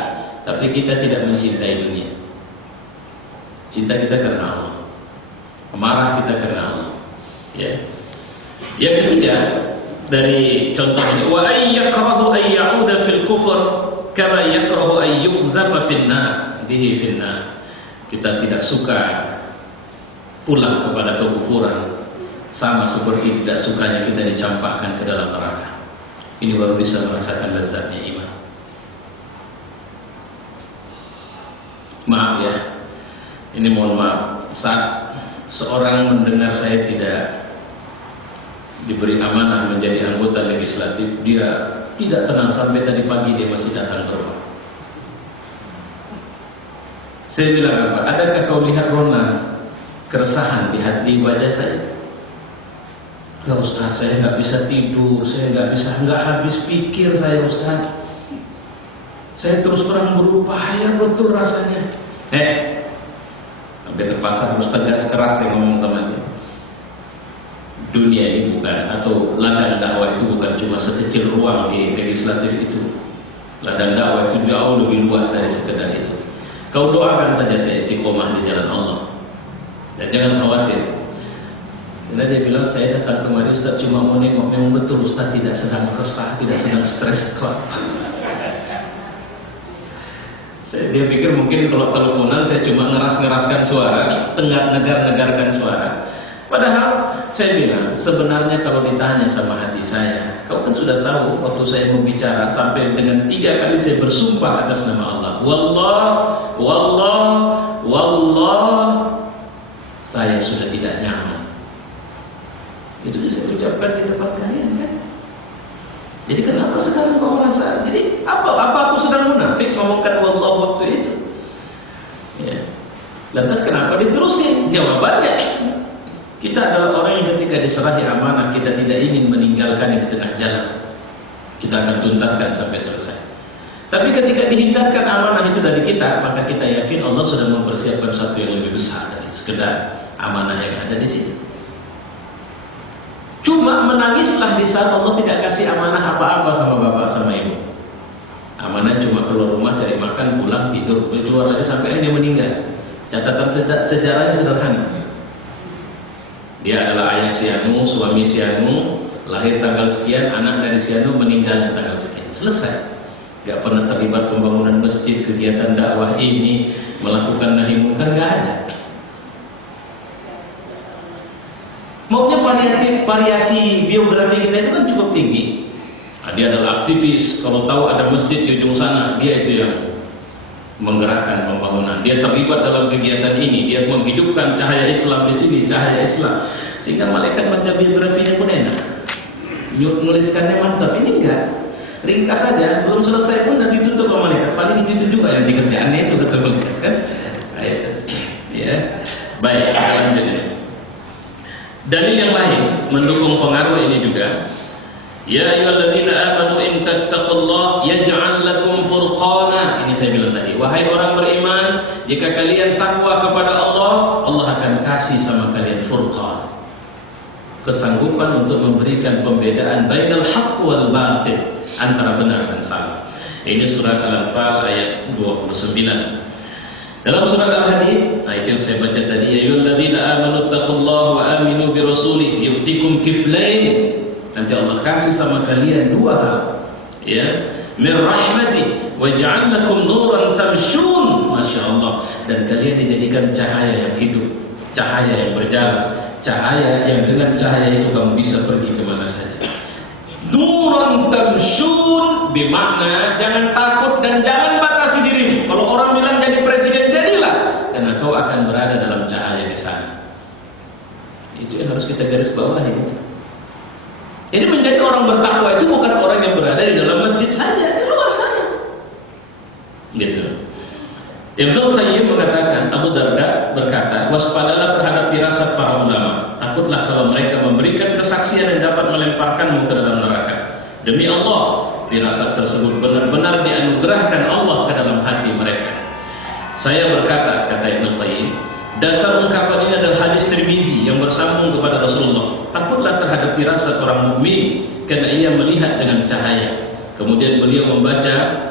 tapi kita tidak mencintai dunia. Cinta kita karena Allah, marah kita karena Allah. Ya. Yang ketiga dari contoh ini, wa ayyakrahu ay ya'uda fil kufr kama yakrahu ay yuqzafa fin nar bihi fin nar. Kita tidak suka pulang kepada kekufuran, sama seperti tidak sukanya kita dicampakkan ke dalam neraka. Ini baru bisa merasakan lezatnya iman. Maaf ya, ini mohon maaf, saat seorang mendengar saya tidak diberi amanah menjadi anggota legislatif, dia tidak tenang sampai tadi pagi dia masih datang ke rumah. Saya bilang apa? Adakah kau lihat Rona keresahan di hati wajah saya? Ya Ustaz, saya nggak bisa tidur, saya nggak habis pikir saya Ustaz. Saya terus terang berupaya betul rasanya. Sampai terpaksa harus tegas keras saya ngomong sama itu. Dunia ini bukan, atau ladang dakwah itu bukan cuma sekecil ruang di legislatif itu. Ladang dakwah itu jauh lebih luas dari sekedar itu. Kau doakan saja saya istiqomah di jalan Allah. Dan jangan khawatir. Karena dia bilang saya datang kemari Ustaz cuma mau nengok. Memang betul Ustaz tidak sedang resah, tidak sedang stres atau apa. Dia pikir mungkin kalau teleponan saya cuma ngeras-ngeraskan suara, negar-negarkan suara. Padahal saya bilang sebenarnya kalau ditanya sama hati saya, kau kan sudah tahu waktu saya mau bicara sampai dengan 3 kali saya bersumpah atas nama Allah. Wallah, saya sudah tidak nyaman. Itu saya ucapkan di depan kalian kan. Jadi kenapa sekarang kau merasa? Jadi apa aku sedang munafik ngomongkan wallah waktu itu? Ya. Lantas kenapa diterusin? Jawabannya, kita adalah orang yang ketika diserahi amanah kita tidak ingin meninggalkan di tengah jalan. Kita akan tuntaskan sampai selesai. Tapi ketika dihindarkan amanah itu dari kita, maka kita yakin Allah sudah mempersiapkan sesuatu yang lebih besar dari sekedar amanah yang ada di situ. Cuma menangislah di saat Allah tidak kasih amanah apa-apa sama bapak sama ibu. Amanah cuma keluar rumah cari makan, pulang tidur, keluar lagi sampai dia meninggal. Catatan sejarahnya sederhana. Dia adalah ayah si anu, suami si anu, lahir tanggal sekian, anak dari si anu meninggal tanggal sekian. Selesai. Gak pernah terlibat pembangunan masjid, kegiatan dakwah ini, melakukan nahi munkar, gak ada. Maunya variasi biografi kita itu kan cukup tinggi. Nah, dia adalah aktivis. Kalau tahu ada masjid di ujung sana, dia itu yang menggerakkan pembangunan. Dia terlibat dalam kegiatan ini. Dia menghidupkan cahaya Islam di sini, cahaya Islam. Sehingga malaikat baca biografinya pun enak. Nuliskannya mantap. Ini enggak. Ringkas saja, belum selesai pun dan ditutup sama malaikat. Paling itu juga yang dikerjaannya itu betul malaikat kan. Ya. Baik, lanjutnya. Dalil yang lain mendukung pengaruh ini juga. Ya ayyuhalladzina amanu in tattaqullaha yaj'al lakum furqana. Ini saya bilang tadi, wahai orang beriman, jika kalian takwa kepada Allah, Allah akan kasih sama kalian furqan. Kesanggupan untuk memberikan pembedaan bainal haqq wal batil, antara benar dan salah. Ini surat Al-Anfal ayat 29. Dalam surat Al-Hadid, ayat yang saya baca tadi, ya ayyuhalladzina amanu taqullaha wa aminu bi rasulih yu'tikum kiflain. Nanti Allah kasih sama kalian dua hal, ya, min rahmati wa ja'al lakum nuran tamshun, masya Allah, dan kalian dijadikan cahaya yang hidup, cahaya yang berjalan, cahaya yang dengan cahaya itu kamu bisa pergi kemana saja. Nuran tamshun bermakna jangan takut dan jangan batasi dirimu. Kalau orang bilang jadi presiden, jadilah, karena kau akan berada dalam cahaya di sana. Itu yang harus kita garis bawahi itu. Jadi menjadi orang bertakwa itu bukan orang yang berada di dalam masjid saja, di luar sana. Gitu. Ibnu Qayyim mengatakan, Abu Darda berkata, waspadalah terhadap firasat para ulama. Takutlah kalau mereka memberikan kesaksian yang dapat melemparkanmu ke dalam neraka. Demi Allah, firasat tersebut benar-benar dianugerahkan Allah ke dalam hati mereka. Saya berkata, kata Ibnu Qayyim, dasar ungkapan ini adalah hadis Tirmizi yang bersambung kepada Rasulullah. Takutlah terhadap firasat orang mukmin karena ia melihat dengan cahaya. Kemudian beliau membaca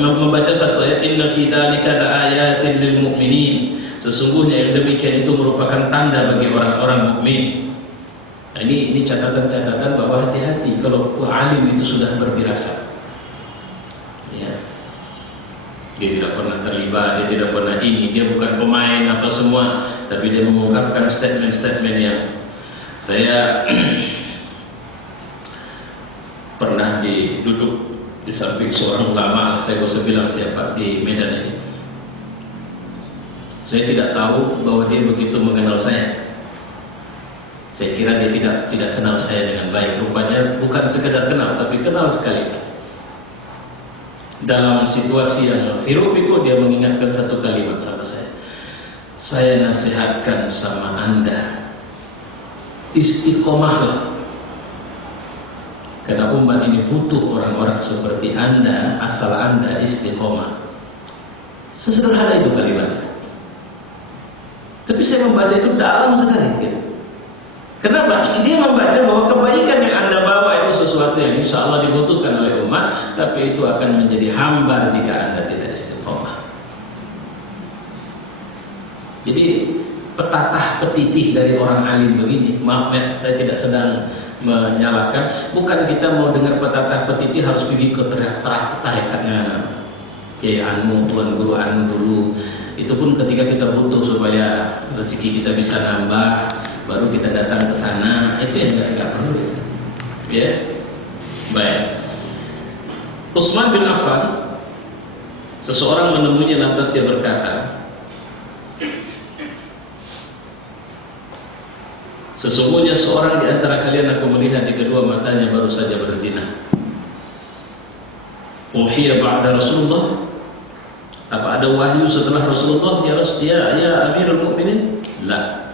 membaca satu ayat, inna fi dzalika laayatin lil mu'minin. Sesungguhnya yang demikian itu merupakan tanda bagi orang-orang mukmin. Nah, ini catatan-catatan bahwa hati-hati kalau alim itu sudah berfirasat. Ya. Dia tidak pernah terlibat, dia tidak pernah ini, dia bukan pemain apa semua, tapi dia mengungkapkan statement-statement yang saya pernah duduk di samping seorang ulama, saya gak usah bilang siapa, di Medan ini. Saya tidak tahu bahwa dia begitu mengenal saya. Saya kira dia tidak kenal saya dengan baik. Rupanya bukan sekedar kenal, tapi kenal sekali. Dalam situasi yang hiruk-pikuk dia mengingatkan satu kalimat sama saya. Saya nasihatkan sama Anda, istiqomahlah. Karena umat ini butuh orang-orang seperti Anda, asal Anda istiqomah. Sesederhana itu kalimatnya. Tapi saya membaca itu dalam sekali gitu. Kenapa? Dia membaca bahwa kebaikan yang Anda bawa itu sesuatu yang insya Allah dibutuhkan oleh umat, tapi itu akan menjadi hambar jika Anda tidak istiqomah. Jadi petatah petitih dari orang alim begini, maaf ya, saya tidak sedang menyalahkan. Bukan kita mau dengar petatah petitih harus pergi ke tarikatnya Kiai Anu, Tuan Guru Anu dulu. Itu pun ketika kita butuh supaya rezeki kita bisa nambah, baru kita datang ke sana. Itu yang tidak perlu. Ya, baik. Utsman bin Affan, seseorang menemuinya lantas dia berkata, sesungguhnya seorang di antara kalian aku melihat di kedua matanya baru saja berzina. Uhiya ba'da Rasulullah. Apa ada wahyu setelah Rasulullah ya Amirul Mukminin? La.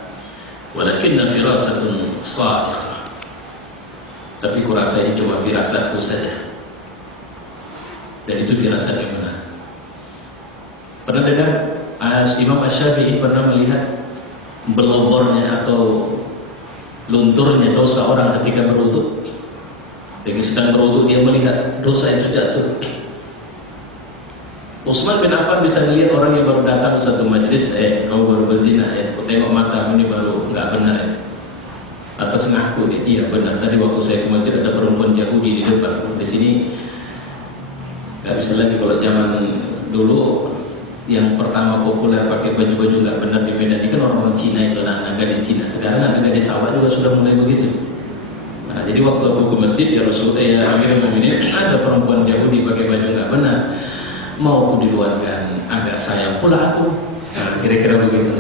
Walakinna firasatun sadiqah. Tapi kurasa ini cuma firasatku saja. Dan itu firasat yang benar. Pernah dengar Imam Asy-Syafi'i pernah melihat belobornya atau lunturnya dosa orang ketika berwudu. Ketika sedang berwudu dia melihat dosa itu jatuh. Utsman bin Affan bisa melihat orang yang baru datang ke satu majelis, kamu baru berzina, tengok mata ini baru nggak benar ya. Atas ngaku dia, iya benar. Tadi waktu saya ke masjid ada perempuan Yahudi di depan. Di sini nggak bisa lagi. Kalau zaman dulu yang pertama populer pakai baju-baju nggak benar di Medan ini kan orang-orang Cina itu, anak gadis Cina. Sekarang anak gadis Sabah juga sudah mulai begitu. Nah, jadi waktu aku ke masjid ya Rasulullah ya Amirul Mukminin, ada perempuan Yahudi pakai baju nggak benar, mau aku diluarkan agak sayang pula aku. Nah, kira-kira begitu.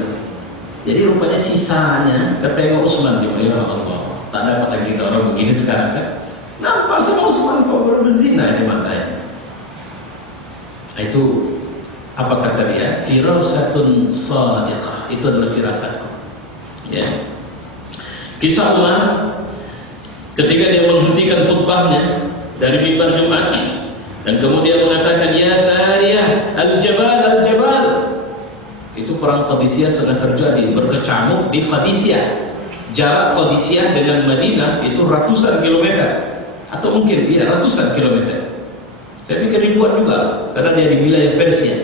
Jadi rupanya sisanya ketemu Utsman di ya Allah, tak dapat lagi ke orang begini sekarang kan. Nampak sama Utsman kok berzina di matanya. Nah, itu apa kata dia? Firasatun shadiqah. Itu adalah firasat. Ya. Kisah Umar ketika dia menghentikan khutbahnya dari mimbar Jumat dan kemudian mengatakan ya Sariyah al-jabal al-jabal. Itu perang Qadisiyah sedang terjadi, berkecamuk di Qadisiyah. Jarak Qadisiyah dengan Madinah itu ratusan kilometer atau mungkin ya ratusan kilometer. Saya pikir ribuan juga karena dia di wilayah Persia.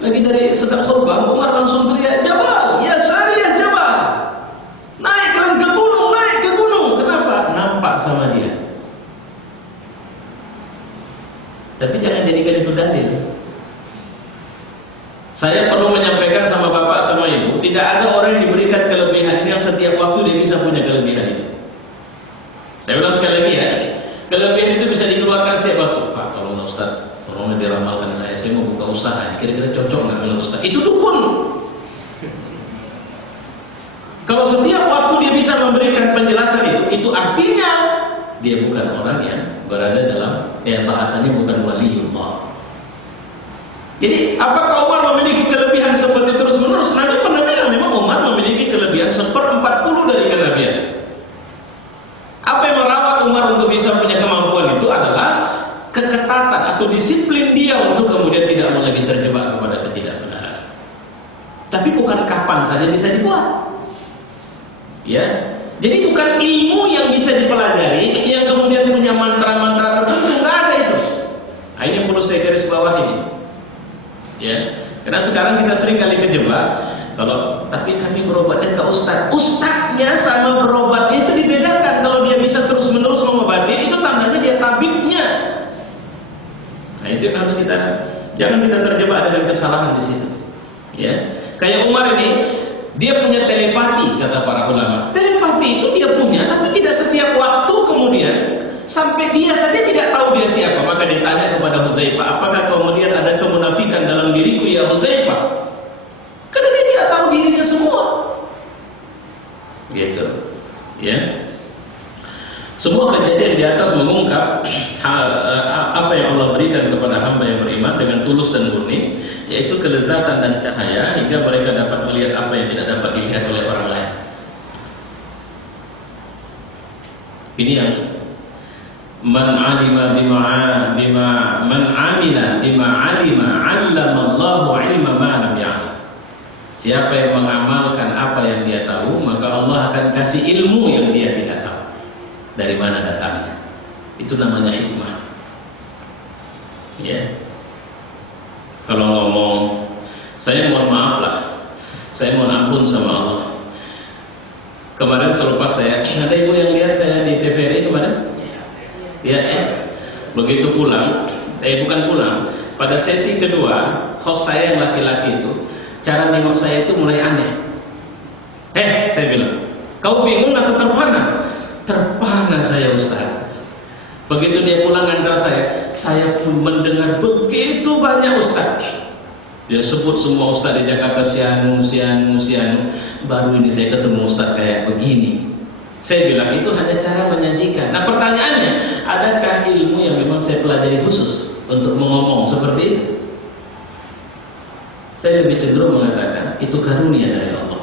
Lagi dari sedang khutbah, Umar langsung teriak, Jabal, ya Sariyah Jabal, naikkan ke gunung, naik ke gunung. Kenapa? Nampak sama dia. Tapi jangan jadikan itu dalil. Saya perlu menyampaikan sama bapak sama ibu, tidak ada orang yang diberikan kelebihan ini yang setiap waktu dia bisa punya kelebihan itu. Saya ulang sekali lagi ya, kelebihan itu bisa dikeluarkan setiap waktu. Pak, kalau Ustaz, tolong diramalkan saya mau buka usaha, kira-kira cocok nggak kalau Ustaz? Itu dukun. Kalau setiap waktu dia bisa memberikan penjelasan itu artinya dia bukan orang yang berada dalam bahasanya bukan waliullah. Jadi apakah Umar memiliki kelebihan seperti terus-menerus? Nabi pernah bilang memang Umar memiliki kelebihan 1/40 dari kenabian. Apa yang merawat Umar untuk bisa punya kemampuan itu adalah keketatan atau disiplin dia untuk kemudian tidak lagi terjebak kepada ketidakbenaran. Tapi bukan kapan saja bisa dibuat. Ya. Jadi bukan ilmu yang bisa dipelajari yang kemudian punya mantra-mantra tertentu, enggak ada itu. Nah, ini yang perlu saya garis bawah ini. Ya. Karena sekarang kita sering kali kejebak kalau tapi kami berobatnya ke ustaz. Ustaznya sama berobatnya itu dibedakan. Kalau dia bisa terus-menerus mengobati itu tandanya dia tabibnya. Nah, itu harus kita jangan kita terjebak dengan kesalahan di situ. Ya. Kayak Umar ini, dia punya telepati kata para ulama. Telepati itu dia punya, tapi tidak setiap waktu kemudian sampai dia saja tidak tahu dia siapa. Maka ditanya kepada Huzaifah, apakah kemudian ada kemunafikan dalam diriku ya Huzaifah? Karena dia tidak tahu dirinya semua. Gitu. Ya. Semua kejadian di atas mengungkap apa yang Allah berikan kepada hamba yang beriman dengan tulus dan murni, yaitu kelezatan dan cahaya hingga mereka dapat melihat apa yang tidak dapat dilihat oleh orang lain. Ini yang man alima man amila bima alima 'allama Allahu 'ilma ma lam ya'lam. Siapa yang mengamalkan apa yang dia tahu, maka Allah akan kasih ilmu yang dia tidak tahu. Dari mana datangnya? Itu namanya hikmah. Ya. Kalau ngomong, saya mohon maaf lah, saya mohon ampun sama Allah. Kemarin selepas saya, ada ibu yang lihat saya di TVRI kemarin? Ya, begitu pulang, saya bukan pulang. Pada sesi kedua, host saya yang laki-laki itu, cara nengok saya itu mulai aneh. Saya bilang, kau bingung atau terpana? Terpana saya Ustaz. Begitu dia pulang antar saya pun mendengar begitu banyak Ustaz. Dia sebut semua Ustaz di Jakarta, sianu. Baru ini saya ketemu Ustaz kayak begini. Saya bilang itu hanya cara menyajikan. Nah pertanyaannya, adakah ilmu yang memang saya pelajari khusus untuk mengomong seperti itu? Saya lebih cenderung mengatakan itu karunia dari Allah.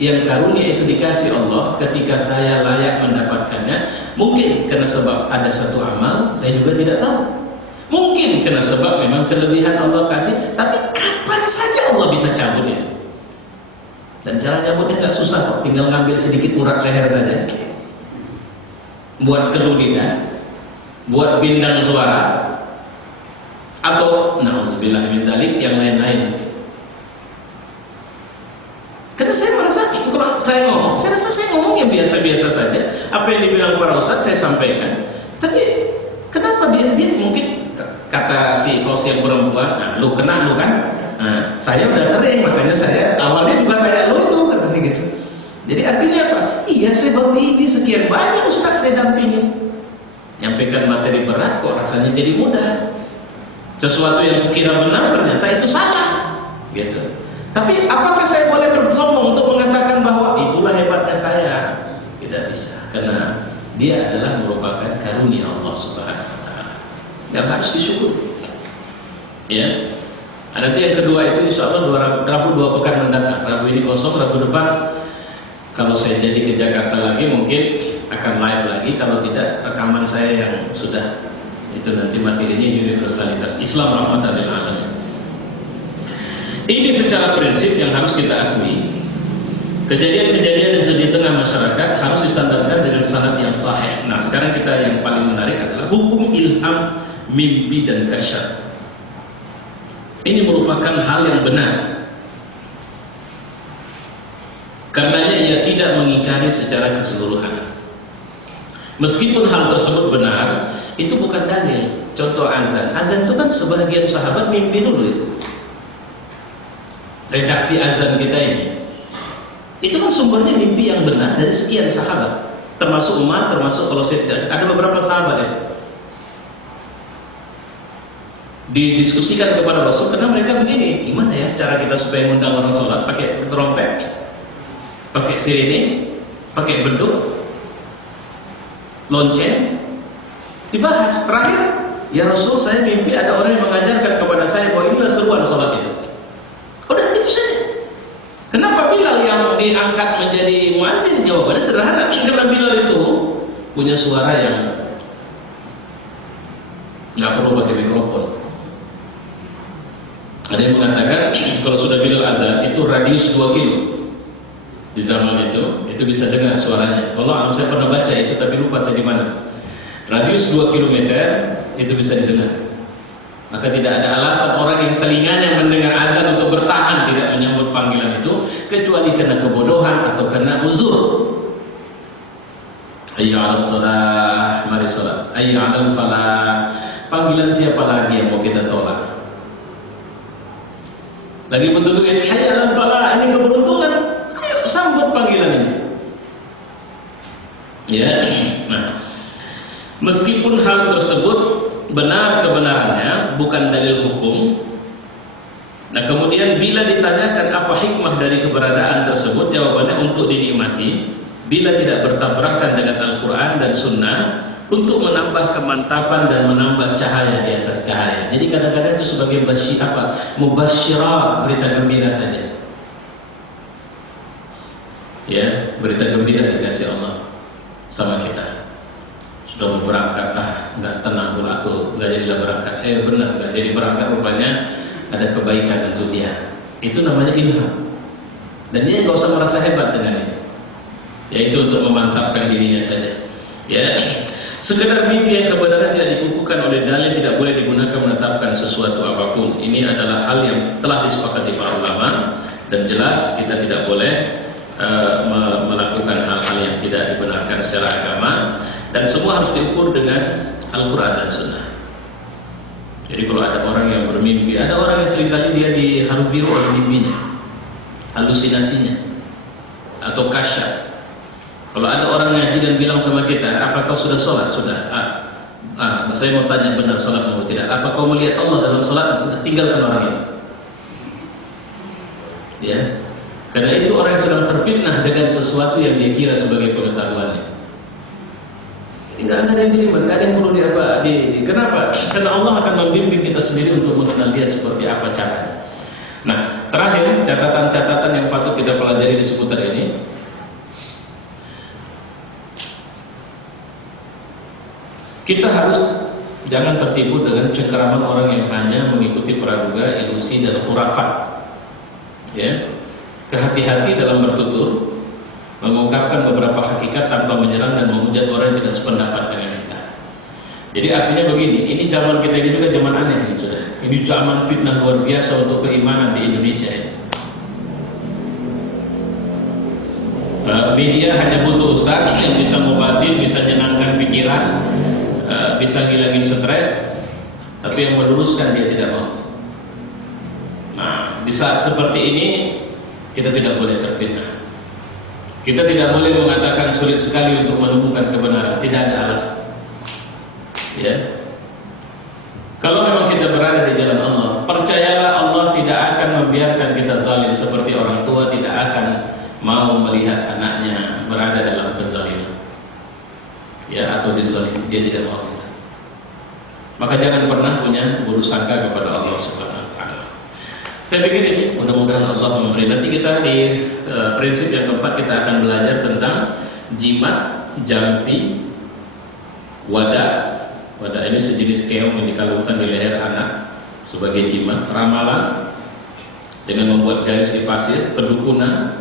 Yang karunia itu dikasih Allah ketika saya layak mendapatkannya. Mungkin karena sebab ada satu amal, saya juga tidak tahu. Mungkin karena sebab memang kelebihan Allah kasih, tapi kapan saja Allah bisa cabut itu. Dan cara cabutnya nggak susah kok, tinggal ngambil sedikit urat leher saja, buat kedua lidah, buat bindang suara, atau na'udzubillah min dzalik yang lain-lain. ngomong. Saya rasa saya ngomong yang biasa-biasa saja. Apa yang dibilang para ustadz saya sampaikan. Tapi kenapa dia mungkin kata si kos yang perempuan, nah, lu kena lu kan? Nah, saya udah sering, makanya saya awalnya juga kayak lu itu katanya gitu. Jadi artinya apa? Iya, saya baru ini sekian banyak ustadz saya dampingi. Nyampaikan materi berat kok rasanya jadi mudah. Sesuatu yang kira benar ternyata itu salah, gitu. Tapi apakah saya boleh bersombong untuk mengatakan bahwa itulah hebatnya saya? Tidak bisa, karena dia adalah merupakan karunia Allah Subhanahu wa taala. Yang harus disyukuri. Ya. Nanti yang kedua itu insya Allah Rabu 2 pekan mendatang. Rabu ini kosong, Rabu depan kalau saya jadi ke Jakarta lagi mungkin akan live lagi. Kalau tidak, rekaman saya yang sudah itu nanti materinya universalitas Islam rahmatan lil alamin. Ini secara prinsip yang harus kita akui. Kejadian-kejadian yang di tengah masyarakat harus disandarkan dengan sanad yang sahih. Nah, sekarang kita yang paling menarik adalah hukum ilham, mimpi dan kasyaf. Ini merupakan hal yang benar. Karenanya ia tidak mengingkari secara keseluruhan. Meskipun hal tersebut benar, itu bukan dalil. Contoh azan. Azan itu kan sebagian sahabat mimpi dulu itu. Redaksi azan kita ini. Itu kan sumbernya mimpi yang benar dari sekian sahabat. Termasuk Umar, termasuk kalau saya tidak, ada beberapa sahabat ya. Didiskusikan kepada Rasul karena mereka begini, gimana ya cara kita supaya mengundang orang sholat? Pakai trompet, pakai sirine, pakai beduk, lonceng. Dibahas terakhir, ya Rasul, saya mimpi ada orang yang mengajarkan kepada saya bahwa inilah seruan sholat itu. Udah itu saja. Kenapa Bilal yang diangkat menjadi muazzin? Jawabannya sederhana, karena Bilal itu punya suara yang nggak perlu pakai mikrofon. Ada yang mengatakan kalau sudah Bilal azan itu radius 2 kilo di zaman itu bisa dengar suaranya. Allah, saya pernah baca itu tapi lupa saya di mana. Radius 2 km itu bisa didengar. Maka tidak ada alasan orang yang telinganya mendengar azan untuk bertahan tidak menyambut panggilan itu, kecuali karena kebodohan atau karena uzur. Hayya 'alas shalah, mari salat. Hayya 'alal falah. Panggilan siapa lagi yang mau kita tolak? Lagi betul ini hayya 'alal falah, ini keberuntungan. Ayo sambut panggilan ini. Ya. Nah, meskipun hal tersebut benar kebenarannya, bukan dalil hukum. Nah, kemudian bila ditanyakan apa hikmah dari keberadaan tersebut, jawabannya untuk dinikmati, bila tidak bertabrakan dengan Al-Quran dan Sunnah, untuk menambah kemantapan dan menambah cahaya di atas cahaya. Jadi kadang-kadang itu sebagai mubasyirat, berita gembira saja. Ya, berita gembira dikasih Allah sama kita. Sudah mau berangkat, nggak tenang dulu aku, nggak jadilah berangkat. Benar, nggak jadi berangkat, rupanya ada kebaikan untuk dia. Itu namanya ilham. Dan dia nggak usah merasa hebat dengan itu. Yaitu untuk memantapkan dirinya saja. Ya, sekedar mimpi yang kebenaran tidak dikukuhkan oleh dalil tidak boleh digunakan menetapkan sesuatu apapun. Ini adalah hal yang telah disepakati para ulama dan jelas kita tidak boleh melakukan hal-hal yang tidak dibenarkan secara agama. Dan semua harus diukur dengan Al-Quran dan Sunnah. Jadi kalau ada orang yang bermimpi, ada orang yang seringkali dia diharu-biru oleh mimpinya, halusinasinya, atau kasyaf. Kalau ada orang ngaji dan bilang sama kita, apa kau sudah sholat? Sudah. Saya mau tanya benar sholat atau tidak? Apa kau melihat Allah dalam sholat? Tinggalkan orang itu. Ya, karena itu orang yang sedang terfitnah dengan sesuatu yang dia kira sebagai pengetahuannya. Tidak ada yang terima, tidak ada yang perlu kenapa? Karena Allah akan membimbing kita sendiri untuk mengenal dia seperti apa cara. Nah, terakhir catatan-catatan yang patut kita pelajari di seputar ini. Kita harus jangan tertipu dengan cengkeraman orang yang hanya mengikuti praduga, ilusi dan khurafat. Ya, kehati-hati dalam bertutur. Mengungkapkan beberapa hakikat tanpa menyerang dan menghujat orang yang tidak sependapat dengan kita. Jadi artinya begini, ini zaman kita ini juga zaman aneh ini sudah. Ini zaman fitnah luar biasa untuk keimanan di Indonesia ini. Media hanya butuh ustaz yang bisa ngobatin, bisa nyenangkan pikiran, bisa ngilangin stres, tapi yang meluruskan dia tidak mau. Nah, di saat seperti ini kita tidak boleh terfitnah. Kita tidak boleh mengatakan sulit sekali untuk menemukan kebenaran, tidak ada alasan. Ya. Kalau memang kita berada di jalan Allah, percayalah Allah tidak akan membiarkan kita zalim, seperti orang tua tidak akan mau melihat anaknya berada dalam kezaliman, ya, atau dizalim. Dia tidak mau itu. Maka jangan pernah punya buruk sangka kepada Allah Subhanahu wa taala. Saya pikir ini mudah-mudahan Allah memberi. Nanti kita di prinsip yang keempat kita akan belajar tentang jimat, jampi, wadah. Wadah ini sejenis keong yang dikalungkan di leher anak sebagai jimat, ramalan dengan membuat garis di pasir, pendukunan,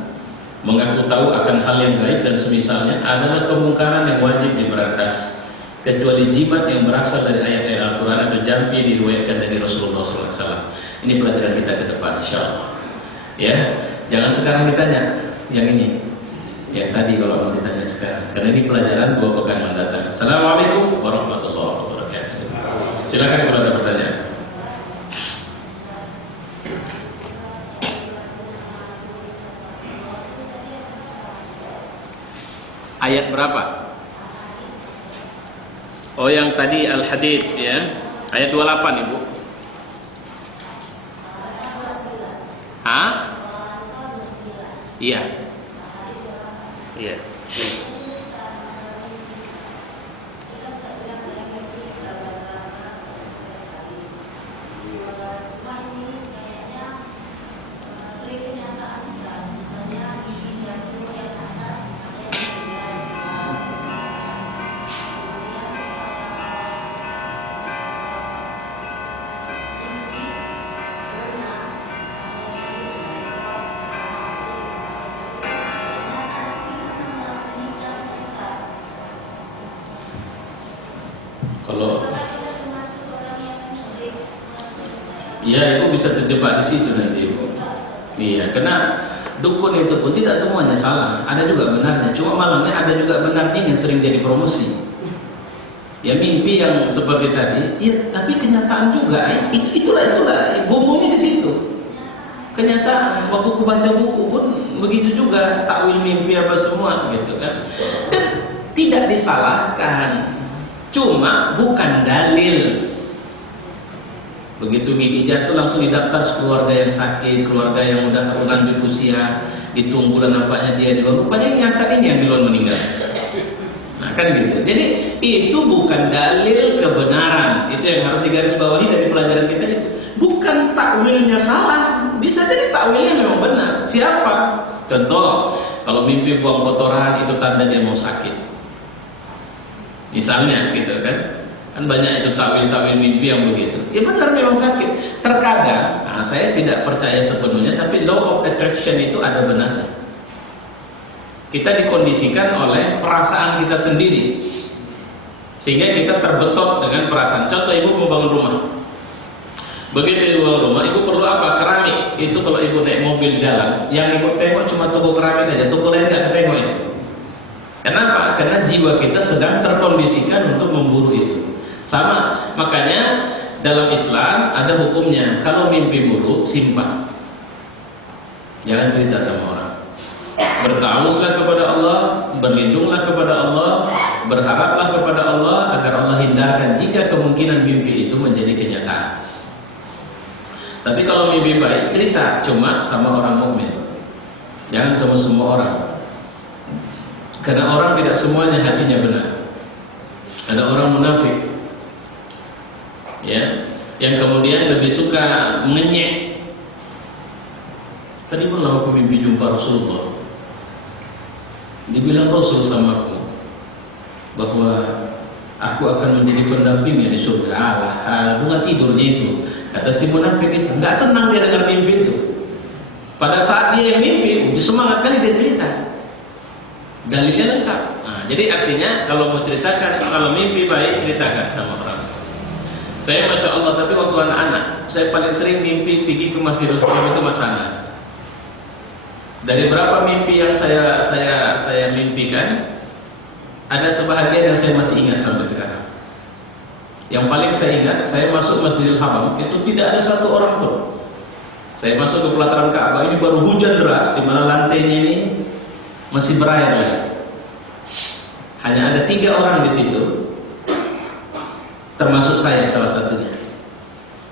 mengaku tahu akan hal yang gaib dan semisalnya adalah kemungkaran yang wajib diberantas, kecuali jimat yang berasal dari ayat-ayat Al-Quran atau jampi yang diriwayatkan dari Rasulullah SAW. Ini pelajaran kita ke depan, insyaallah. Ya, jangan sekarang ditanya yang ini, yang tadi kalau mau ditanya sekarang, karena ini pelajaran 2 pekan mendatang. Assalamualaikum warahmatullahi wabarakatuh. Silakan kalau ada pertanyaan. Ayat berapa? Oh, yang tadi Al-Hadid, ya. Ayat 28, Ibu. Hah? Iya. Iya. Kalau ya, itu bisa terjebak di situ nanti, Ibu. Iya, karena dukun itu pun tidak semuanya salah, ada juga benarnya. Cuma malamnya ada juga benarnya yang sering jadi promosi. Ya, mimpi yang seperti tadi, ya, tapi kenyataan juga. Itulah bumbunya di situ. Kenyataan. Waktu aku baca buku pun begitu juga, takwil mimpi apa semua, gitu kan. Dan tidak disalahkan. Cuma bukan dalil. Begitu gigi jatuh langsung didaftar keluarga yang sakit, keluarga yang udah lanjut usia, ditunggu dan nampaknya dia duluan. Rupanya yang nyatakan yang duluan meninggal. Nah, kan gitu. Jadi itu bukan dalil kebenaran. Itu yang harus digarisbawahi dari pelajaran kita itu. Bukan takwilnya salah, bisa jadi takwilnya memang benar. Siapa? Contoh, kalau mimpi buang kotoran itu tanda dia mau sakit. Misalnya gitu kan banyak itu takwil mimpi yang begitu. Ya benar memang sakit. Terkadang, saya tidak percaya sepenuhnya, tapi law of attraction itu ada benarnya. Kita dikondisikan oleh perasaan kita sendiri, sehingga kita terbetot dengan perasaan. Contoh, ibu membangun rumah. Begitu ibu bangun rumah, ibu perlu apa? Keramik. Itu kalau ibu naik mobil jalan, yang ibu tengok cuma toko keramik aja, toko lain nggak ketengok itu. Kenapa? Karena jiwa kita sedang terkondisikan untuk memburu itu. Sama, makanya dalam Islam ada hukumnya. Kalau mimpi buruk, simpan. Jangan cerita sama orang. Bertawuslah kepada Allah, berlindunglah kepada Allah, berharaplah kepada Allah agar Allah hindarkan jika kemungkinan mimpi itu menjadi kenyataan. Tapi kalau mimpi baik, cerita cuma sama orang mukmin. Jangan sama semua orang. Karena orang tidak semuanya hatinya benar. Ada orang munafik, ya, yang kemudian lebih suka mengenyek. Tadi malam aku mimpi jumpa Rasulullah. Dibilang Rasul sama aku bahwa aku akan menjadi pendampingnya di surga. Bunga tidurnya itu. Kata si munafik itu, nggak senang dia dengar mimpi itu. Pada saat dia yang mimpi, semangat kali dia cerita. Dalilnya lengkap. Nah, jadi artinya kalau mau ceritakan, kalau mimpi baik ceritakan sama orang. Saya Masya Allah, tapi waktu anak-anak saya paling sering mimpi pergi ke Masjidil Haram itu Mas Ana. Dari berapa mimpi yang saya mimpikan, ada sebahagian yang saya masih ingat sampai sekarang. Yang paling saya ingat, saya masuk Masjidil Haram, itu tidak ada satu orang pun. Saya masuk ke pelataran Ka'bah, ini baru hujan deras, di mana lantainya ini masih berair. Hanya ada 3 orang di situ, termasuk saya salah satunya.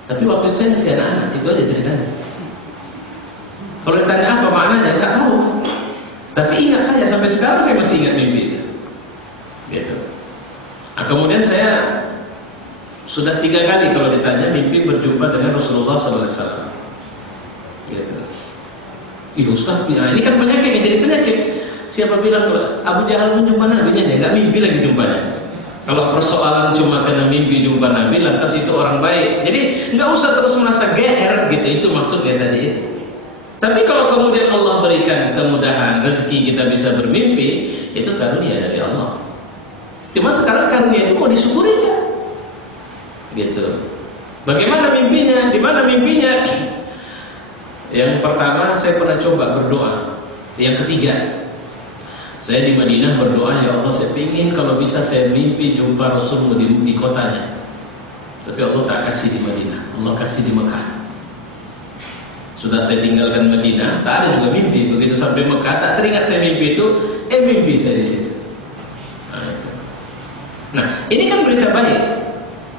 Tapi waktu itu saya masih anak-anak, itu aja ceritanya. Kalau ditanya apa maknanya, nggak tahu. Tapi ingat saya, sampai sekarang saya masih ingat mimpi itu. Gitu. Nah, kemudian saya sudah 3 kali kalau ditanya mimpi berjumpa dengan Rasulullah SAW. Gitu. Iya Ustaz, ya, ini kan penyakit, jadi penyakit. Siapa bilang Abu Jahal pun jumpa Nabi-nya, dia nggak mimpi lagi jumpanya. Kalau persoalan cuma karena mimpi jumpa Nabi, lantas itu orang baik. Jadi nggak usah terus merasa GR gitu, itu maksudnya tadi itu. Tapi kalau kemudian Allah berikan kemudahan, rezeki kita bisa bermimpi, itu karunia dari Allah. Cuma sekarang karunia itu mau disyukuri kan? Gitu. Bagaimana mimpinya? Di mana mimpinya? Yang pertama saya pernah coba berdoa. Yang ketiga, saya di Madinah berdoa, ya Allah saya ingin kalau bisa saya mimpi jumpa Rasulullah di kotanya. Tapi Allah tak kasih di Madinah, Allah kasih di Mekah. Sudah saya tinggalkan Madinah, tak ada juga mimpi. Begitu sampai Mekah, tak teringat saya mimpi itu, mimpi saya di situ. Nah, ini kan berita baik.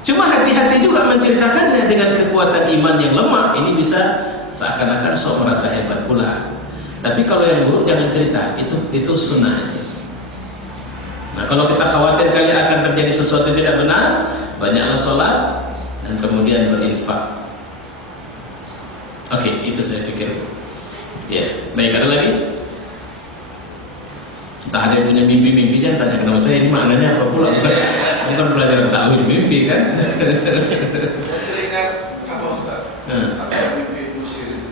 Cuma hati-hati juga menceritakannya dengan kekuatan iman yang lemah. Ini bisa seakan-akan sok merasa hebat pula. Tapi kalau yang buruk jangan cerita, itu sunnah aja. Nah, kalau kita khawatir kali akan terjadi sesuatu yang tidak benar, banyaklah sholat dan kemudian berinfak. Oke, itu saya pikir. Ya, baik, ada lagi? Entah ada yang punya mimpi-mimpi, jangan tanya kenapa saya, ini maknanya apa pula? Bukan pelajaran ta'wil mimpi kan? Teringat apa Ustaz? Apa mimpi Ibnu Sirin?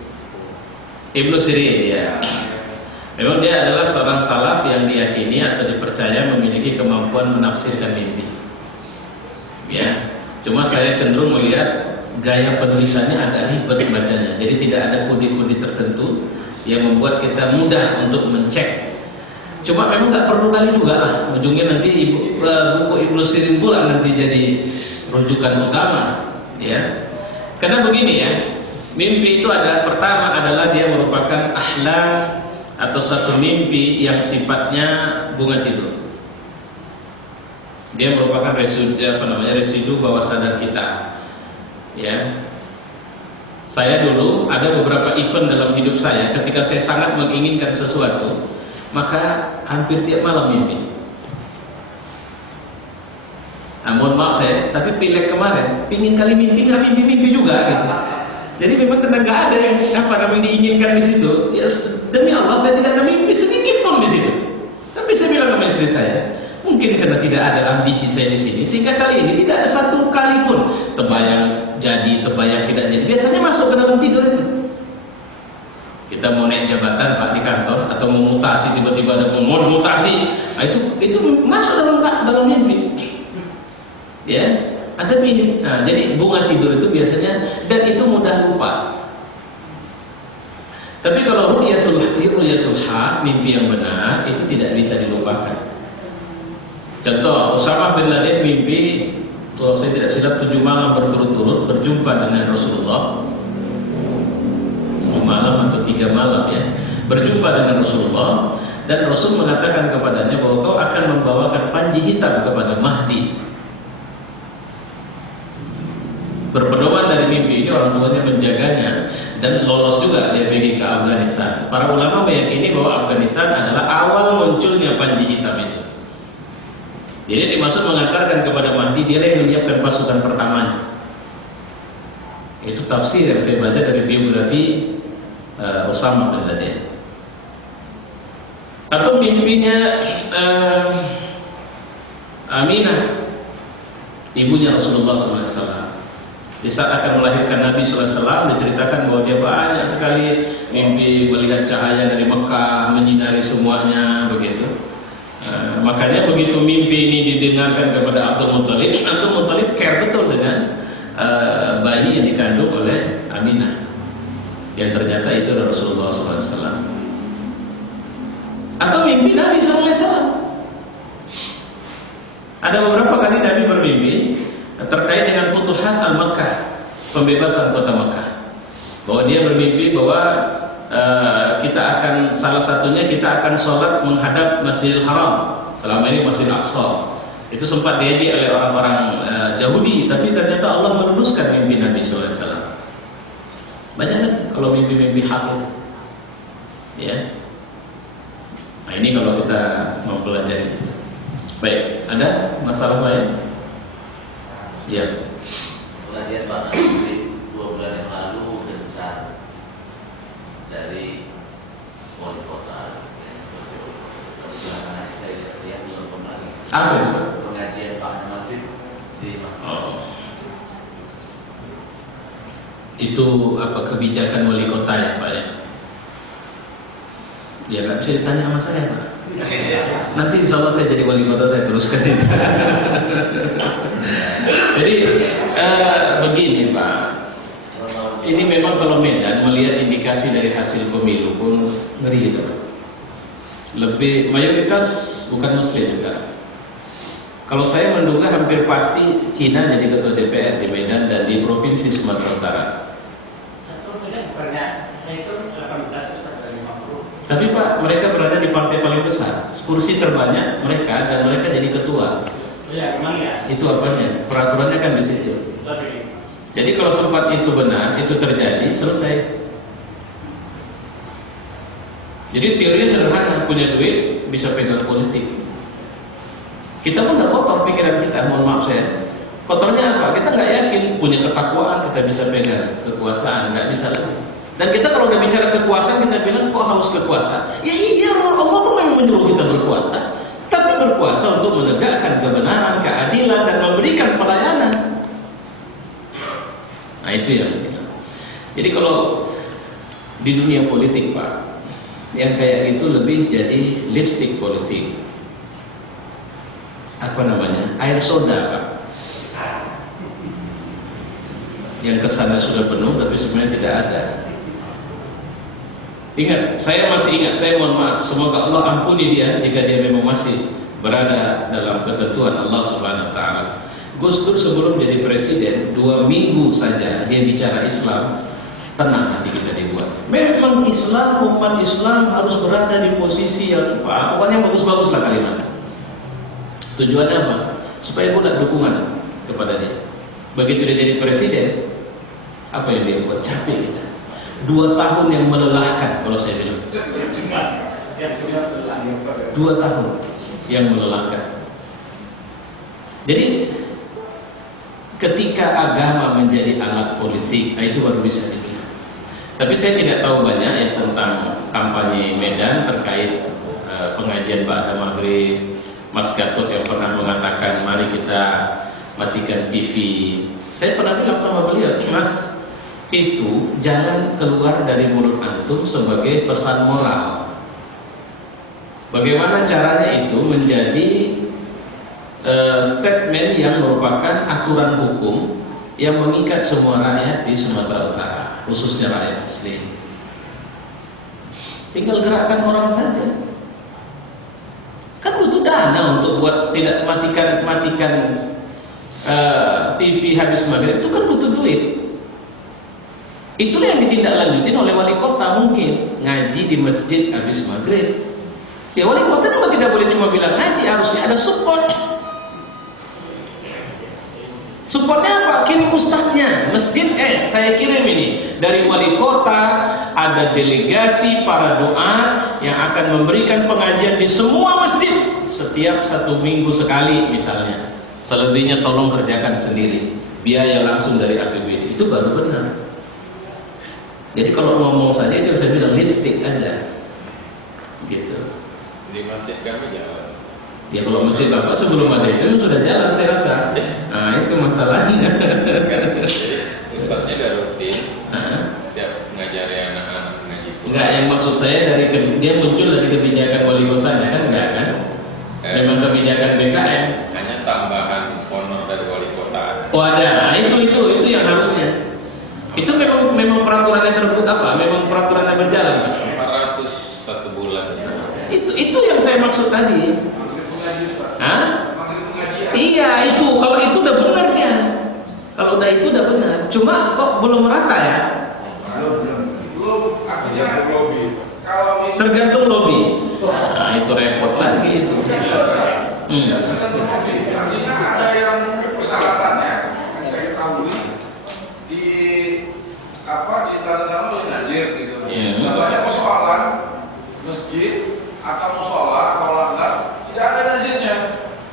Ibnu Sirin, ya. Memang dia adalah seorang salaf yang diyakini atau dipercaya memiliki kemampuan menafsirkan mimpi. Ya, cuma saya cenderung melihat gaya penulisannya agak ribet bacanya. Jadi tidak ada kode-kode tertentu yang membuat kita mudah untuk mencek. Cuma memang nggak perlu kali juga lah. Ujungnya nanti buku Ibnu Sirin pula nanti jadi rujukan utama, ya. Karena begini ya, mimpi itu ada, pertama adalah dia merupakan ahlam atau satu mimpi yang sifatnya bunga tidur. Dia merupakan residu bawah sadar kita. Ya, saya dulu ada beberapa event dalam hidup saya. Ketika saya sangat menginginkan sesuatu, maka hampir tiap malam mimpi. Nah, mohon maaf saya, tapi pilek kemarin, pingin kali mimpi nggak mimpi juga gitu. Jadi memang karena nggak ada yang namanya diinginkan di situ. Ya, demi Allah saya tidak ada mimpi sedikit pun di situ. Sampai saya bilang sama istri saya, mungkin karena tidak ada ambisi saya di sini, sehingga kali ini tidak ada satu kali pun terbayang jadi, terbayang tidak jadi. Biasanya masuk ke dalam tidur itu. Kita mau naik jabatan Pak di kantor atau mau mutasi, tiba-tiba ada mau mutasi, nah, itu masuk dalam mimpi. Ya, ada mimpi. Nah, jadi bunga tidur itu biasanya, dan itu mudah lupa. Tapi kalau ru'yatul haq, mimpi yang benar, itu tidak bisa dilupakan. Contoh, Usama bin Laden mimpi, kalau saya tidak silap 7 malam berturut-turut berjumpa dengan Rasulullah. 7 malam atau 3 malam ya, berjumpa dengan Rasulullah, dan Rasul mengatakan kepadanya bahwa kau akan membawakan panji hitam kepada Mahdi. Berpedoman dari mimpi ini orang tuanya menjaganya dan lolos juga dia pergi ke Afghanistan. Para ulama meyakini bahwa Afghanistan adalah awal munculnya panji hitam itu. Jadi dimaksud mengantarkan kepada Mahdi, dia yang menyiapkan pasukan pertamanya. Itu tafsir yang saya baca dari biografi Usama bin Laden. Atau mimpinya Aminah, ibunya Rasulullah SAW. Di saat akan melahirkan Nabi SAW, diceritakan bahwa dia banyak sekali mimpi melihat cahaya dari Mekah menyinari semuanya begitu. Makanya begitu mimpi ini didengarkan kepada Abdul Muttalib care betul dengan bayi yang dikandung oleh Aminah, yang ternyata itu adalah Rasulullah SAW. atau mimpi Nabi SAW. Ada beberapa kali Nabi bermimpi terkait dengan Futuhat Al-Makkah, pembebasan kota Makkah, bahwa dia bermimpi bahwa kita akan, salah satunya kita akan sholat menghadap Masjidil Haram, selama ini Masjidil Aqsa. Itu sempat diajak oleh orang-orang Yahudi, tapi ternyata Allah meluluskan mimpi Nabi SAW. Banyak kan kalau mimpi-mimpi hak itu, ya. Nah ini kalau kita mempelajari itu. Baik, ada masalah lain? Ya. Pengajian Pak Nabi 2 bulan yang lalu besar dari wali kota. Belakangan saya lihat belum kembali. Apa itu? Pengajian Pak Nabi di masjid. Itu apa kebijakan wali kota ya Pak ya? Ya nggak bisa ditanya sama saya Pak. Nanti insya Allah saya jadi wali kota, saya teruskan itu. Jadi begini Pak, ini memang kalau Medan melihat indikasi dari hasil pemilu pun ngeri gitu Pak. Lebih mayoritas bukan Muslim sekarang. Kalau saya menduga hampir pasti Cina jadi ketua DPR di Medan dan di provinsi Sumatera Utara. Tapi Pak, mereka berada di partai paling besar, kursi terbanyak mereka, dan mereka jadi ketua. Ya, memang ya. Itu apanya? Peraturannya kan di situ. Jadi kalau sempat itu benar, itu terjadi, selesai. Jadi teorinya sederhana, punya duit bisa pegang politik. Kita pun nggak kotor pikiran kita, mohon maaf saya. Kotornya apa? Kita nggak yakin punya ketakwaan kita bisa pegang kekuasaan, nggak bisa lagi. Dan kita kalau udah bicara kekuasaan, kita bilang kok harus kekuasaan? Ya iya, Allah pun memang menyuruh kita berkuasa, tapi berkuasa untuk menegakkan kebenaran, keadilan, dan memberikan pelayanan. Nah itu yang kita. Jadi kalau di dunia politik Pak, yang kayak gitu lebih jadi lipstick politik. Apa namanya? Air soda Pak. Yang kesannya sudah penuh, tapi sebenarnya tidak ada. Ingat, saya masih ingat, saya mohon maaf, semoga Allah ampuni dia jika dia memang masih berada dalam ketentuan Allah Subhanahu wa taala. Gus Dur sebelum jadi presiden 2 minggu saja dia bicara Islam, tenang hati kita dibuat. Memang Islam, umat Islam harus berada di posisi yang pokoknya bagus-bagus lah kalimat. Tujuannya apa? Supaya buat dukungan kepada dia. Begitu dia jadi presiden, apa yang dia buat? Capek kita. 2 tahun yang melelahkan kalau saya bilang. 2 tahun yang melelahkan. Jadi ketika agama menjadi alat politik, itu baru bisa dibilang. Tapi saya tidak tahu banyak ya tentang kampanye Medan terkait pengajian Ba'da Maghrib. Mas Gatot yang pernah mengatakan mari kita matikan TV. Saya pernah bilang sama beliau, Mas, itu jangan keluar dari mulut antum sebagai pesan moral. Bagaimana caranya itu menjadi statement yang merupakan aturan hukum yang mengikat semua rakyat di Sumatera Utara, khususnya rakyat Muslim. Tinggal gerakkan orang saja. Kan butuh dana untuk buat tidak matikan TV habis maghrib, itu kan butuh duit. Itulah yang ditindaklanjutin oleh wali kota, mungkin ngaji di masjid habis maghrib. Ya wali kota juga tidak boleh cuma bilang ngaji, harusnya ada support. Supportnya apa? Kirim ustadznya, masjid saya kirim ini dari wali kota, ada delegasi para doa yang akan memberikan pengajian di semua masjid setiap 1 minggu sekali misalnya. Selebihnya tolong kerjakan sendiri, biaya langsung dari APBD. Itu baru benar. Jadi kalau ngomong saja itu saya bilang lipstick aja, gitu. Di masjid kami jalan. Ya kalau masjid Bapak sebelum ada itu sudah jalan saya rasa. Nah itu masalahnya. Jadi ustadznya gak rutin, setiap ngajari anak-anak ngaji. Enggak, yang maksud saya dari dia muncul dari kebijakan wali kotanya kan enggak kan? Memang kebijakan BKM. Hanya tambahan honor dari wali kota. Oh ada, nah, itu yang harusnya. Itu memang peraturannya terbuat apa? Memang peraturannya berjalan. 400 1 bulan. Itu yang saya maksud tadi. Hah? Iya itu. Kalau itu udah benarnya. Kalau udah itu udah benar. Cuma kok belum merata ya? Belum. Artinya tergantung lobby. Nah, itu repot lagi itu. Artinya ada yang persyaratannya yang saya ketahui di tanda-tanda oleh Nazir gitu. Nah, banyak persoalan masjid atau musola atau langgar tidak ada nazirnya,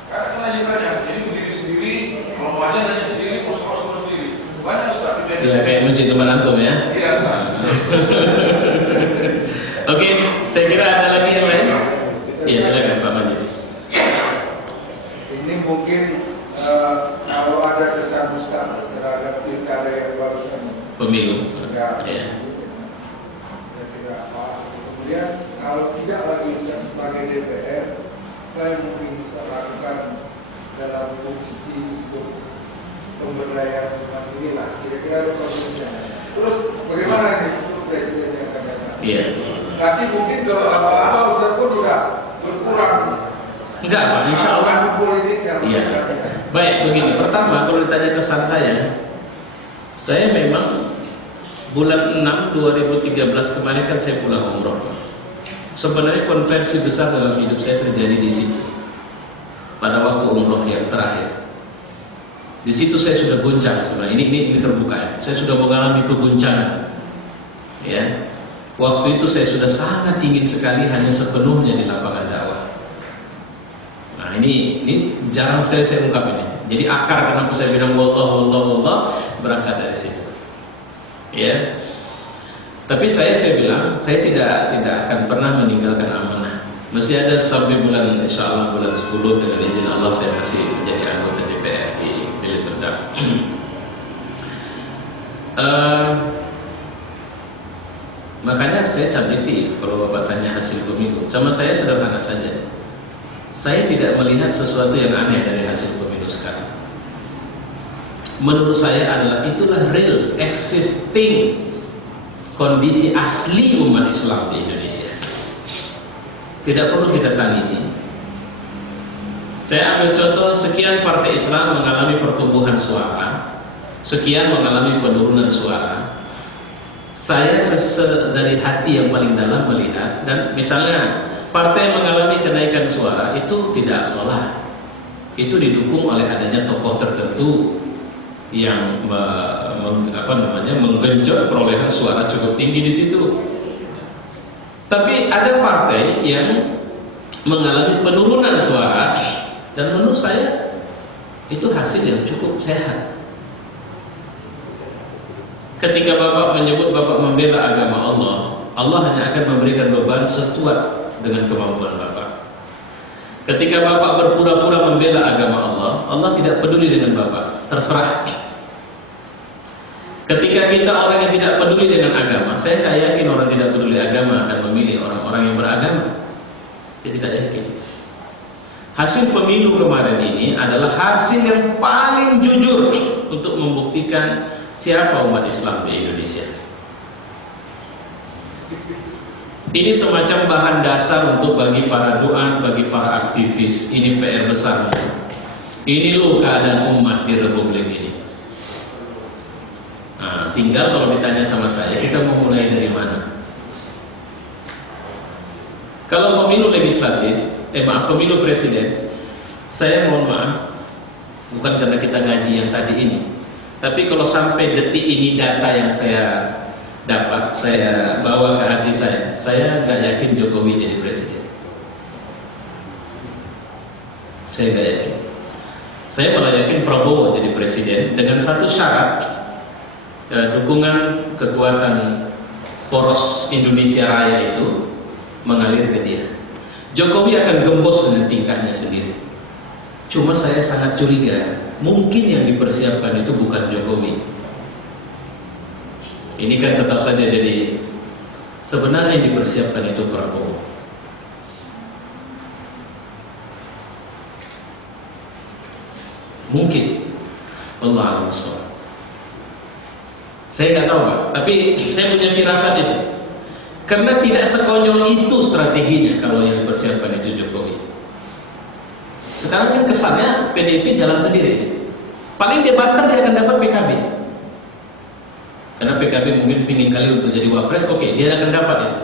tidak ada kenazirannya. Jadi berdiri sendiri, kalau mau aja nazir sendiri, musola sendiri. Banyak Ustaz di media. Ya kayak masjid teman antum ya. Iya Ustaz. Oke, saya kira ada lagi yang lain. Iya silakan Pak Majid. Ini mungkin kalau ada kesan Ustaz terhadap pilkada yang barusan Pemilu. ya, Ya. tidak apa. Kemudian kalau tidak lagi Ustaz sebagai DPR, saya mungkin bisa lakukan dalam fungsi untuk pemberdayaan umat inilah. Kira-kira prosesnya. Terus bagaimana nih untuk presiden yang akan datang? Iya. Nanti mungkin kalau lama-lama Ustaz pun sudah berkurang. Enggak Pak, insya Allah. Politik yang Iya. Baik, begini. Pertama, kalau ditanya kesan saya memang bulan 6 2013 kemarin kan saya pulang umroh. Sebenarnya konversi besar dalam hidup saya terjadi di situ. Pada waktu umroh yang terakhir. Di situ saya sudah goncang sebenarnya. Ini terbuka ya. Saya sudah mengalami kegoncangan. Ya. Waktu itu saya sudah sangat ingin sekali hanya sepenuhnya di lapangan dakwah. Nah ini jarang sekali saya ungkap ini. Jadi akar kenapa saya bilang wallah berangkat dari situ. Ya. Tapi saya bilang saya tidak akan pernah meninggalkan amanah. Mesti ada sampai bulan insyaallah bulan 10 dengan izin Allah saya masih menjadi anggota DPR di Deli Serdang. Makanya saya teliti kalau Bapak tanya hasil pemilu. Sama saya sederhana saja. Saya tidak melihat sesuatu yang aneh dari hasil pemilu sekarang. Menurut saya adalah itulah real existing kondisi asli umat Islam di Indonesia. Tidak perlu kita tangisi. Saya ambil contoh, sekian partai Islam mengalami pertumbuhan suara, sekian mengalami penurunan suara. Saya dari hati yang paling dalam melihat, dan misalnya partai yang mengalami kenaikan suara itu tidak salah. Itu didukung oleh adanya tokoh tertentu yang menggenjot perolehan suara cukup tinggi di situ. Tapi ada partai yang mengalami penurunan suara, dan menurut saya itu hasil yang cukup sehat. Ketika Bapak menyebut Bapak membela agama Allah, Allah hanya akan memberikan beban sesuai dengan kemampuan Bapak. Ketika Bapak berpura-pura membela agama Allah, Allah tidak peduli dengan Bapak, terserah. Ketika kita orang yang tidak peduli dengan agama, saya tidak yakin orang tidak peduli agama akan memilih orang-orang yang beragama. Saya tidak yakin. Hasil pemilu kemarin ini adalah hasil yang paling jujur untuk membuktikan siapa umat Islam di Indonesia. Ini semacam bahan dasar untuk bagi para duat, bagi para aktivis. Ini PR besar. Ini loh keadaan umat di Republik ini. Nah, tinggal kalau ditanya sama saya, kita mau mulai dari mana? Kalau pemilu legislatif, pemilu presiden, saya mohon maaf, bukan karena kita ngaji yang tadi ini, tapi kalau sampai detik ini data yang saya dapat, saya bawa ke hati saya nggak yakin Jokowi jadi presiden. Saya nggak yakin. Saya malah yakin Prabowo jadi presiden dengan satu syarat, dukungan kekuatan poros Indonesia Raya itu mengalir ke dia. Jokowi akan gembos dengan tingkahnya sendiri. Cuma saya sangat curiga, mungkin yang dipersiapkan itu bukan Jokowi. Ini kan tetap saja jadi sebenarnya yang dipersiapkan itu Prabowo. Mungkin, Allah Saya nggak tahu Pak, tapi saya punya firasat itu. Karena tidak sekonyol itu strateginya kalau yang persiapan itu Jokowi. Sekarang kan kesannya PDIP jalan sendiri. Paling dia banter dia akan dapat PKB. Karena PKB mungkin pingin kali untuk jadi wapres, oke, dia akan dapat itu.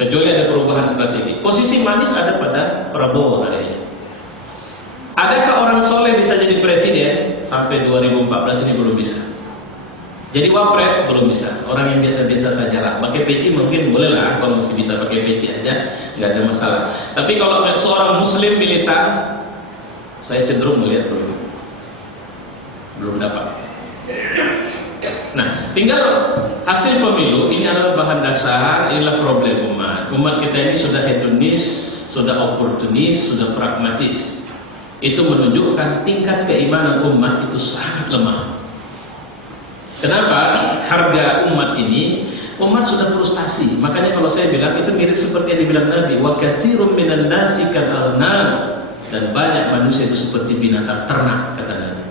Kecuali ada perubahan strategi. Posisi manis ada pada Prabowo hari ini. Adakah orang soleh bisa jadi presiden? Sampai 2014 ini belum bisa. Jadi wapres belum bisa. Orang yang biasa-biasa saja lah. Pakai peci mungkin boleh lah. Kalau masih bisa pakai peci aja, nggak ada masalah. Tapi kalau seorang muslim militan, saya cenderung melihat belum dapat. Nah, tinggal hasil pemilu ini adalah bahan dasar. Inilah problem umat. Umat kita ini sudah hedonis, sudah oportunis, sudah pragmatis. Itu menunjukkan tingkat keimanan umat itu sangat lemah. Kenapa? Harga umat ini, umat sudah frustasi. Makanya kalau saya bilang itu mirip seperti yang dibilang Nabi, wa katsirun minan nasi kal-arnam, dan banyak manusia itu seperti binatang ternak, kata Nabi.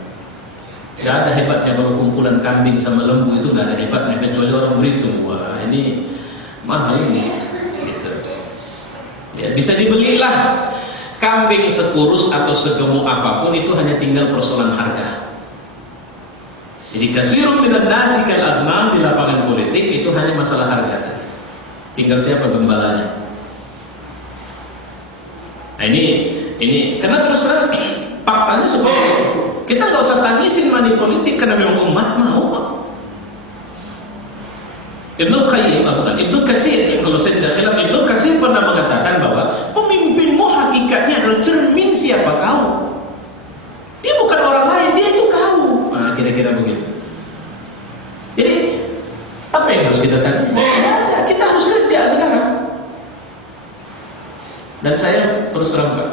Gak ada hebatnya kalau kumpulan kambing sama lembu, itu gak ada hebatnya kecuali orang berhitung, wah ini mahal ini. Gitu. Ya, bisa dibelilah kambing sekurus atau segemuk apapun, itu hanya tinggal persoalan harga. Jadi kasirun minan nasi kal-arnam di lapangan politik itu hanya masalah harga saja. Tinggal siapa gembalanya. Nah ini karena terus terang faktanya seperti itu. Kita nggak usah tangisin money politik karena memang umat mau kok. Ibnu Qayyim, bukan Ibnu Katsir, kalau saya tidak khilaf, Ibnu Katsir pernah mengatakan bahwa pemimpinmu hakikatnya adalah cermin siapa kau. Dia bukan orang lain, dia itu kau. Nah, kira-kira begitu. Jadi apa yang harus kita tangis? Ya, kita harus kerja sekarang. Dan saya terus terang Pak,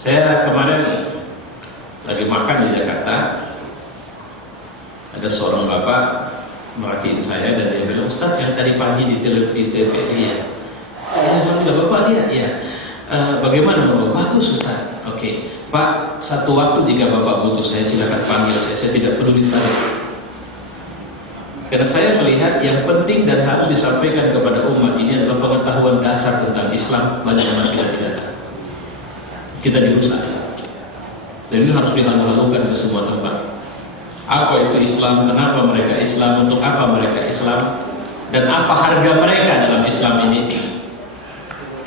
saya kemarin lagi makan di Jakarta, ada seorang bapak merhatiin saya dan dia bilang, Ustaz yang tadi pagi di TVRI ya, memang tidak bapak lihat ya. Bagaimana Bapak? Bagus Ustaz. Oke, Pak, satu waktu jika Bapak butuh saya silakan panggil saya tidak peduli tarif. Karena saya melihat yang penting dan harus disampaikan kepada umat ini adalah pengetahuan dasar tentang Islam. Banyak umat kita tidak tahu. Kita dirusak. Dan ini harus dihalu-halukan ke semua tempat. Apa itu Islam? Kenapa mereka Islam? Untuk apa mereka Islam? Dan apa harga mereka dalam Islam ini?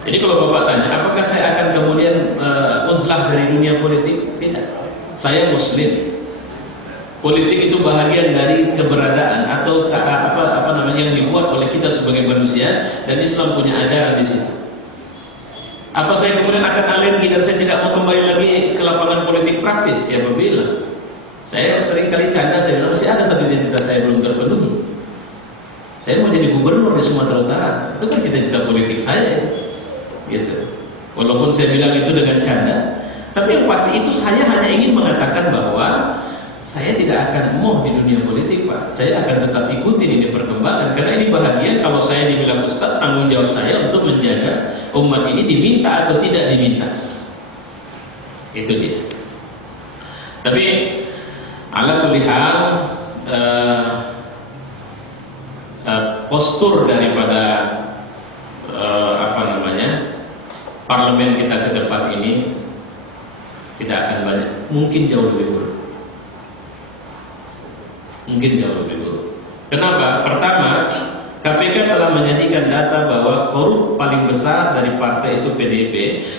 Jadi kalau Bapak tanya, apakah saya akan kemudian uzlah dari dunia politik? Tidak. Saya Muslim. Politik itu bahagian dari keberadaan atau apa namanya yang dibuat oleh kita sebagai manusia, dan Islam punya ajaran di situ. Apa saya kemudian akan alergi dan saya tidak mau kembali lagi ke lapangan politik praktis? Siapa bilang? Saya sering kali canda, saya bilang masih ada satu cita-cita saya belum terpenuhi. Saya mau jadi gubernur di Sumatera Utara. Itu kan cita-cita politik saya. Gitu. Walaupun saya bilang itu dengan canda, tapi yang pasti itu saya hanya ingin mengatakan bahwa saya tidak akan moh di dunia politik Pak. Saya akan tetap ikuti ini perkembangan karena ini bahagian. Kalau saya dibilang Ustaz, tanggung jawab saya untuk menjaga umat ini diminta atau tidak diminta. Itu dia. Tapi ala kulli hal postur daripada parlemen kita ke depan ini tidak akan banyak, mungkin jauh lebih buruk. Mungkin jauh lebih buruk. Kenapa? Pertama, KPK telah menyajikan data bahwa korup paling besar dari partai itu PDIP,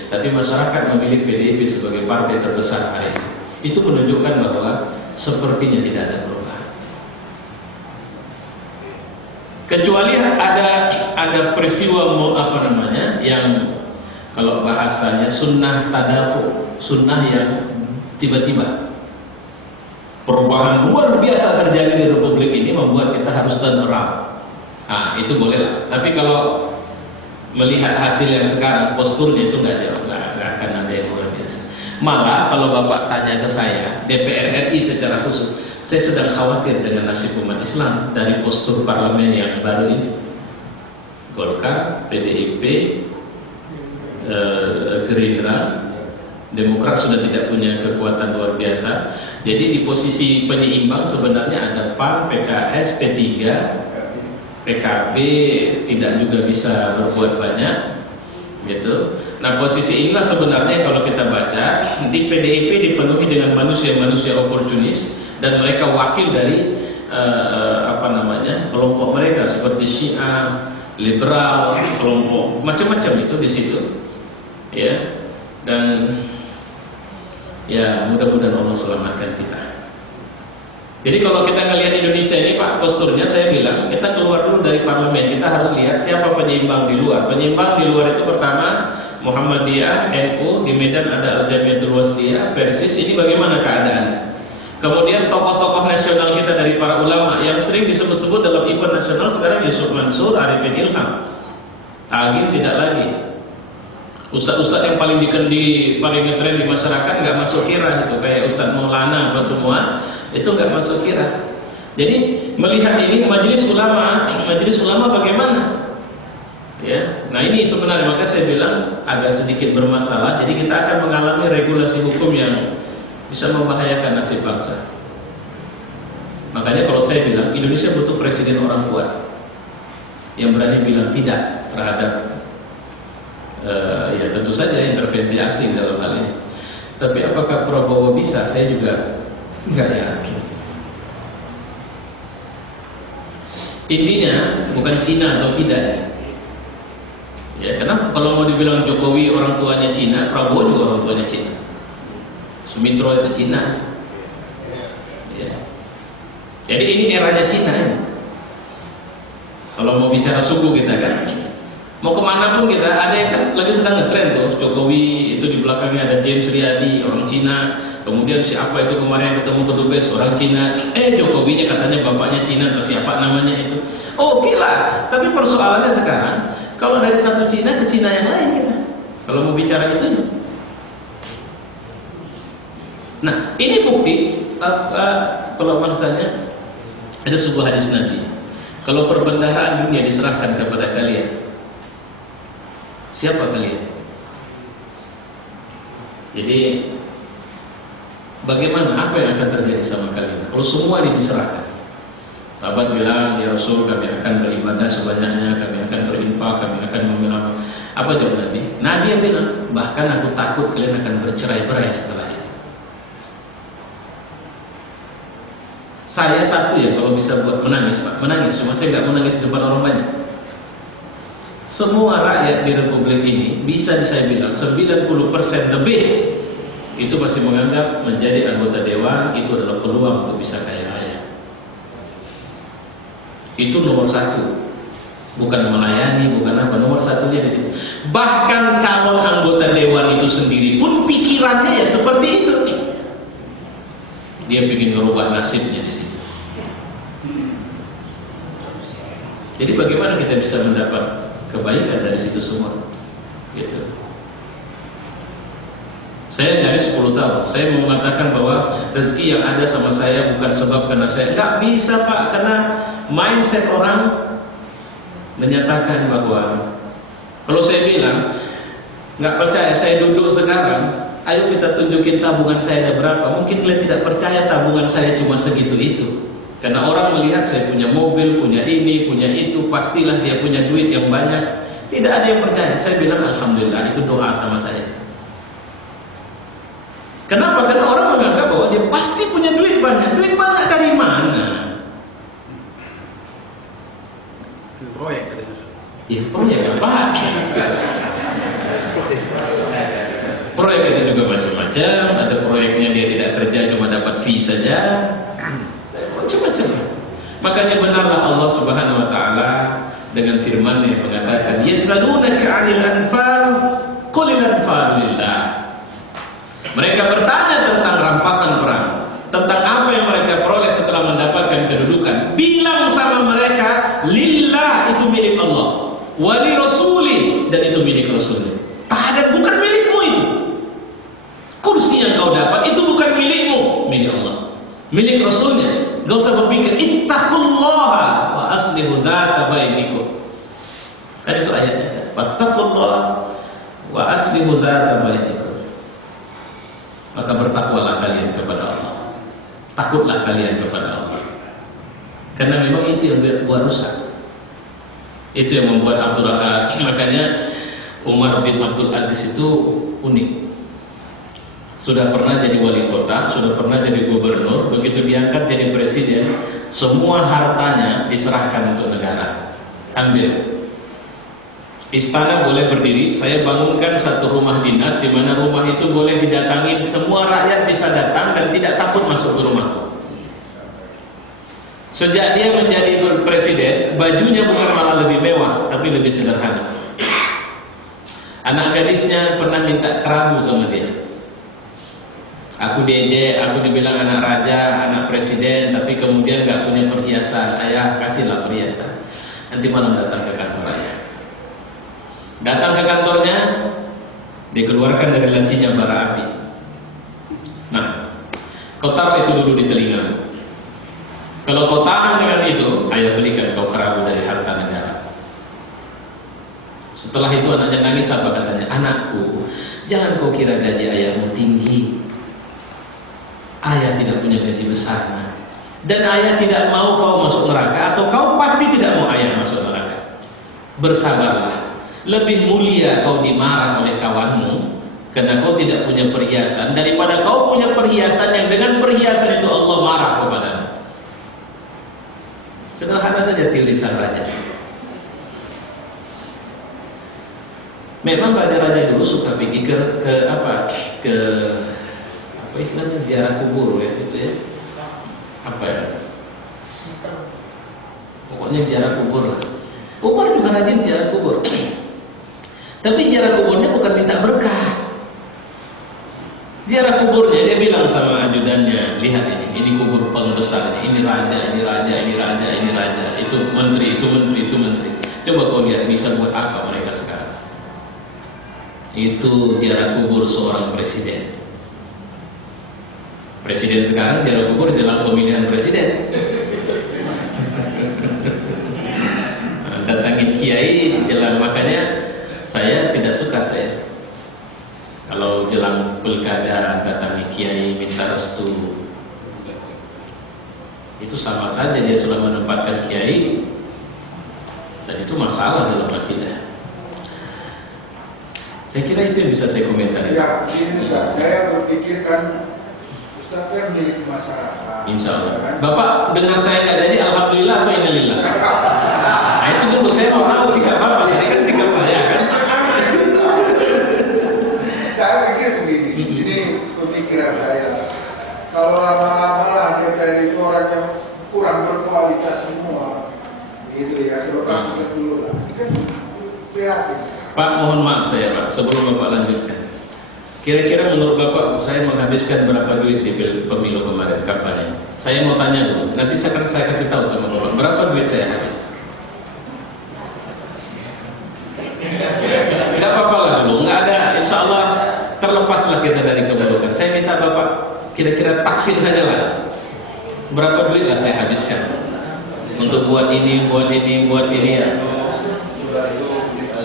tapi masyarakat memilih PDIP sebagai partai terbesar hari ini. Itu menunjukkan bahwa sepertinya tidak ada perubahan. Kecuali ada peristiwa yang kalau bahasanya sunnah tadafu, sunnah yang tiba-tiba. Perubahan luar biasa terjadi di Republik ini membuat kita harus turn around. Nah, itu boleh lah. Tapi kalau melihat hasil yang sekarang, posturnya itu nggak akan ada yang luar biasa. Malah kalau Bapak tanya ke saya, DPR RI secara khusus, saya sedang khawatir dengan nasib umat Islam dari postur parlemen yang baru ini. Golkar, PDIP, Gerindra, Demokrat sudah tidak punya kekuatan luar biasa. Jadi di posisi penyeimbang sebenarnya ada PAN, PKS, P3, PKB tidak juga bisa berbuat banyak, gitu. Nah, posisi inilah sebenarnya kalau kita baca di PDIP dipenuhi dengan manusia-manusia oportunis dan mereka wakil dari kelompok mereka seperti Syiah, liberal, kelompok macam-macam itu di situ, ya. Dan ya mudah-mudahan Allah selamatkan kita. Jadi kalau kita ngelihat Indonesia ini Pak, posturnya saya bilang kita keluar dulu dari parlemen, kita harus lihat siapa penyeimbang di luar. Penyeimbang di luar itu pertama Muhammadiyah, NU, di Medan ada Al-Jamiatul Wasliyah, Persis, ini bagaimana keadaannya. Kemudian tokoh-tokoh nasional kita dari para ulama yang sering disebut-sebut dalam event nasional sekarang Yusuf Mansur, Arifin Ilham, Agim tidak lagi. Ustadz-ustadz yang paling ngetren di masyarakat nggak masuk kira itu, kayak Ustadz Maulana apa semua itu nggak masuk kira. Jadi melihat ini majelis ulama bagaimana? Ya, nah ini sebenarnya maka saya bilang agak sedikit bermasalah. Jadi kita akan mengalami regulasi hukum yang bisa membahayakan nasib bangsa. Makanya kalau saya bilang Indonesia butuh presiden orang kuat yang berani bilang tidak terhadap ya tentu saja intervensi asing dalam hal ini. Tapi apakah Prabowo bisa? Saya juga nggak yakin. Intinya bukan Cina atau tidak. Ya, karena kalau mau dibilang Jokowi orang tuanya Cina, Prabowo juga orang tuanya Cina. Sumitro itu Cina. Ya. Jadi ini eranya Cina ya. Kalau mau bicara suku kita kan, mau kemana pun kita ada yang kan lagi sedang ngetren tuh. Jokowi itu di belakangnya ada James Riyadi orang Cina. Kemudian siapa itu kemarin yang ketemu kedubes orang Cina. Jokowinya katanya bapaknya Cina atau siapa namanya itu. Oke lah. Tapi persoalannya sekarang kalau dari satu Cina ke Cina yang lain kita. Kalau mau bicara itu. Nah, ini bukti kalau maksanya ada sebuah hadis Nabi. Kalau perbendaharaan dunia diserahkan kepada kalian, siapa kalian? Jadi bagaimana, apa yang akan terjadi sama kalian kalau semua ini diserahkan? Sahabat bilang, ya Rasul, kami akan beribadah sebanyaknya, kami akan berinfak, kami akan membela. Apa jawab Nabi? Nabi yang bilang, bahkan aku takut kalian akan bercerai-berai setelah itu. Saya satu ya kalau bisa buat menangis Pak, menangis, cuma saya nggak menangis di depan orang banyak. Semua rakyat di Republik ini bisa saya bilang 90% lebih itu pasti menganggap menjadi anggota dewan itu adalah peluang untuk bisa kaya raya. Itu nomor satu, bukan melayani, bukan apa, nomor satunya di situ. Bahkan calon anggota dewan itu sendiri pun pikirannya ya seperti itu. Dia ingin merubah nasibnya di situ. Jadi bagaimana kita bisa mendapat kebaikan dari situ semua? Gitu. Saya nyaris 10 tahun. Saya mau mengatakan bahwa rezeki yang ada sama saya bukan sebab karena saya. Nggak bisa Pak, karena mindset orang menyatakan bahwa kalau saya bilang nggak percaya, saya duduk sekarang. Ayo kita tunjukin tabungan saya ada berapa. Mungkin kalian tidak percaya tabungan saya cuma segitu itu. Karena orang melihat saya punya mobil, punya ini, punya itu, pastilah dia punya duit yang banyak. Tidak ada yang percaya. Saya bilang alhamdulillah, itu doa sama saya. Kenapa? Karena orang menganggap bahwa dia pasti punya duit banyak. Duit banyak dari mana? Proyek. Ya proyek apa? Proyek itu juga macam-macam. Ada proyeknya dia tidak kerja, cuma dapat fee saja. Macam-macam. Makanya benarlah Allah Subhanahu Wa Taala dengan firman-Nya yang mengatakan, "Yasalunaka 'anil anfal, qulil anfal lillah." Mereka bertanya tentang rampasan perang, tentang apa yang mereka peroleh setelah mendapatkan kedudukan. Bilang sama mereka, lillah, itu milik Allah, wali rasuli, dan itu milik Rasulnya. Tak ada, bukan milikmu itu. Kursi yang kau dapat itu bukan milikmu, milik Allah, milik Rasulnya. Gak usah berpikir, ittaqullaha wa aslihu dzata bainikum. Kan itu ayatnya. Wattaqullaha wa aslihu dzata bainikum. Maka bertakwalah kalian kepada Allah. Takutlah kalian kepada Allah. Karena memang itu yang buat rusak. Itu yang membuat makanya Umar bin Abdul Aziz itu unik. Sudah pernah jadi wali kota, sudah pernah jadi gubernur, begitu diangkat jadi presiden, semua hartanya diserahkan untuk negara. Ambil. Istana boleh berdiri, saya bangunkan satu rumah dinas di mana rumah itu boleh didatangi, semua rakyat bisa datang dan tidak takut masuk ke rumahku. Sejak dia menjadi presiden, bajunya bukan malah lebih mewah, tapi lebih sederhana. Anak gadisnya pernah minta kerabu sama dia. Aku diejek, aku dibilang anak raja, anak presiden, tapi kemudian gak punya perhiasan. Ayah, kasihlah perhiasan. Nanti malam datang ke kantor ayah. Datang ke kantornya, dikeluarkan dari lancinya bara api. Nah, kau taruh itu dulu di telingamu. Kalau kau tahan dengan itu, ayah belikan kau kerabu dari harta negara. Setelah itu anaknya nangis, apa katanya? Anakku, jangan kau kira gaji ayahmu tinggi. Ayah tidak punya gaji besar. Dan ayah tidak mau kau masuk neraka, atau kau pasti tidak mau ayah masuk neraka. Bersabarlah. Lebih mulia kau dimarah oleh kawanmu karena kau tidak punya perhiasan daripada kau punya perhiasan yang dengan perhiasan itu Allah marah kepadamu. Sederhana saja tulisan raja. Memang raja-raja dulu suka pergi ke apa istilahnya ziarah kubur ya gitu ya. Apa ya? Pokoknya ziarah kubur lah. Umar juga rajin ziarah kubur. Tapi ziarah kuburnya bukan minta berkah. Ziarah kuburnya dia bilang sama ajudannya, lihat ini kubur pembesarnya, ini raja, ini raja, ini raja, ini raja, itu menteri, itu menteri, itu menteri. Coba kau lihat bisa buat apa mereka sekarang. Itu ziarah kubur seorang presiden. Presiden sekarang ziarah kubur jelang pemilihan presiden. Datangin kiai jelang, makanya saya tidak suka kalau jelang pilkada datangi kiai minta restu. Itu sama saja dia sudah menempatkan kiai, dan itu masalah dalam akidah. Saya kira itu yang bisa saya komentari. Ya, ini Ustaz, saya berpikir kan Ustaz kan milik masyarakat. Insya Allah. Bapak dengar saya nggak jadi, alhamdulillah atau innalillah? Nah itu dulu saya mau tahu sikap Bapak. Ini kan sikap saya kan. Saya pikir begini, ini pemikiran saya. Kalau lama-lama lah DPR itu orang yang kurang berkualitas semua, gitu ya. Kalau kasus dulu lah, ini kan prihatin. Pak, mohon maaf saya Pak, sebelum Bapak lanjutkan. Kira-kira menurut Bapak saya menghabiskan berapa duit di pemilu kemarin kampanye? Saya mau tanya dulu, nanti saya kasih tahu sama Bapak berapa duit saya habis. Tidak apa-apa lah dulu, nggak ada, insya Allah terlepaslah kita dari keburukan. Saya minta Bapak kira-kira taksir saja lah. Berapa duit lah saya habiskan untuk buat ini, buat ini, buat ini ya.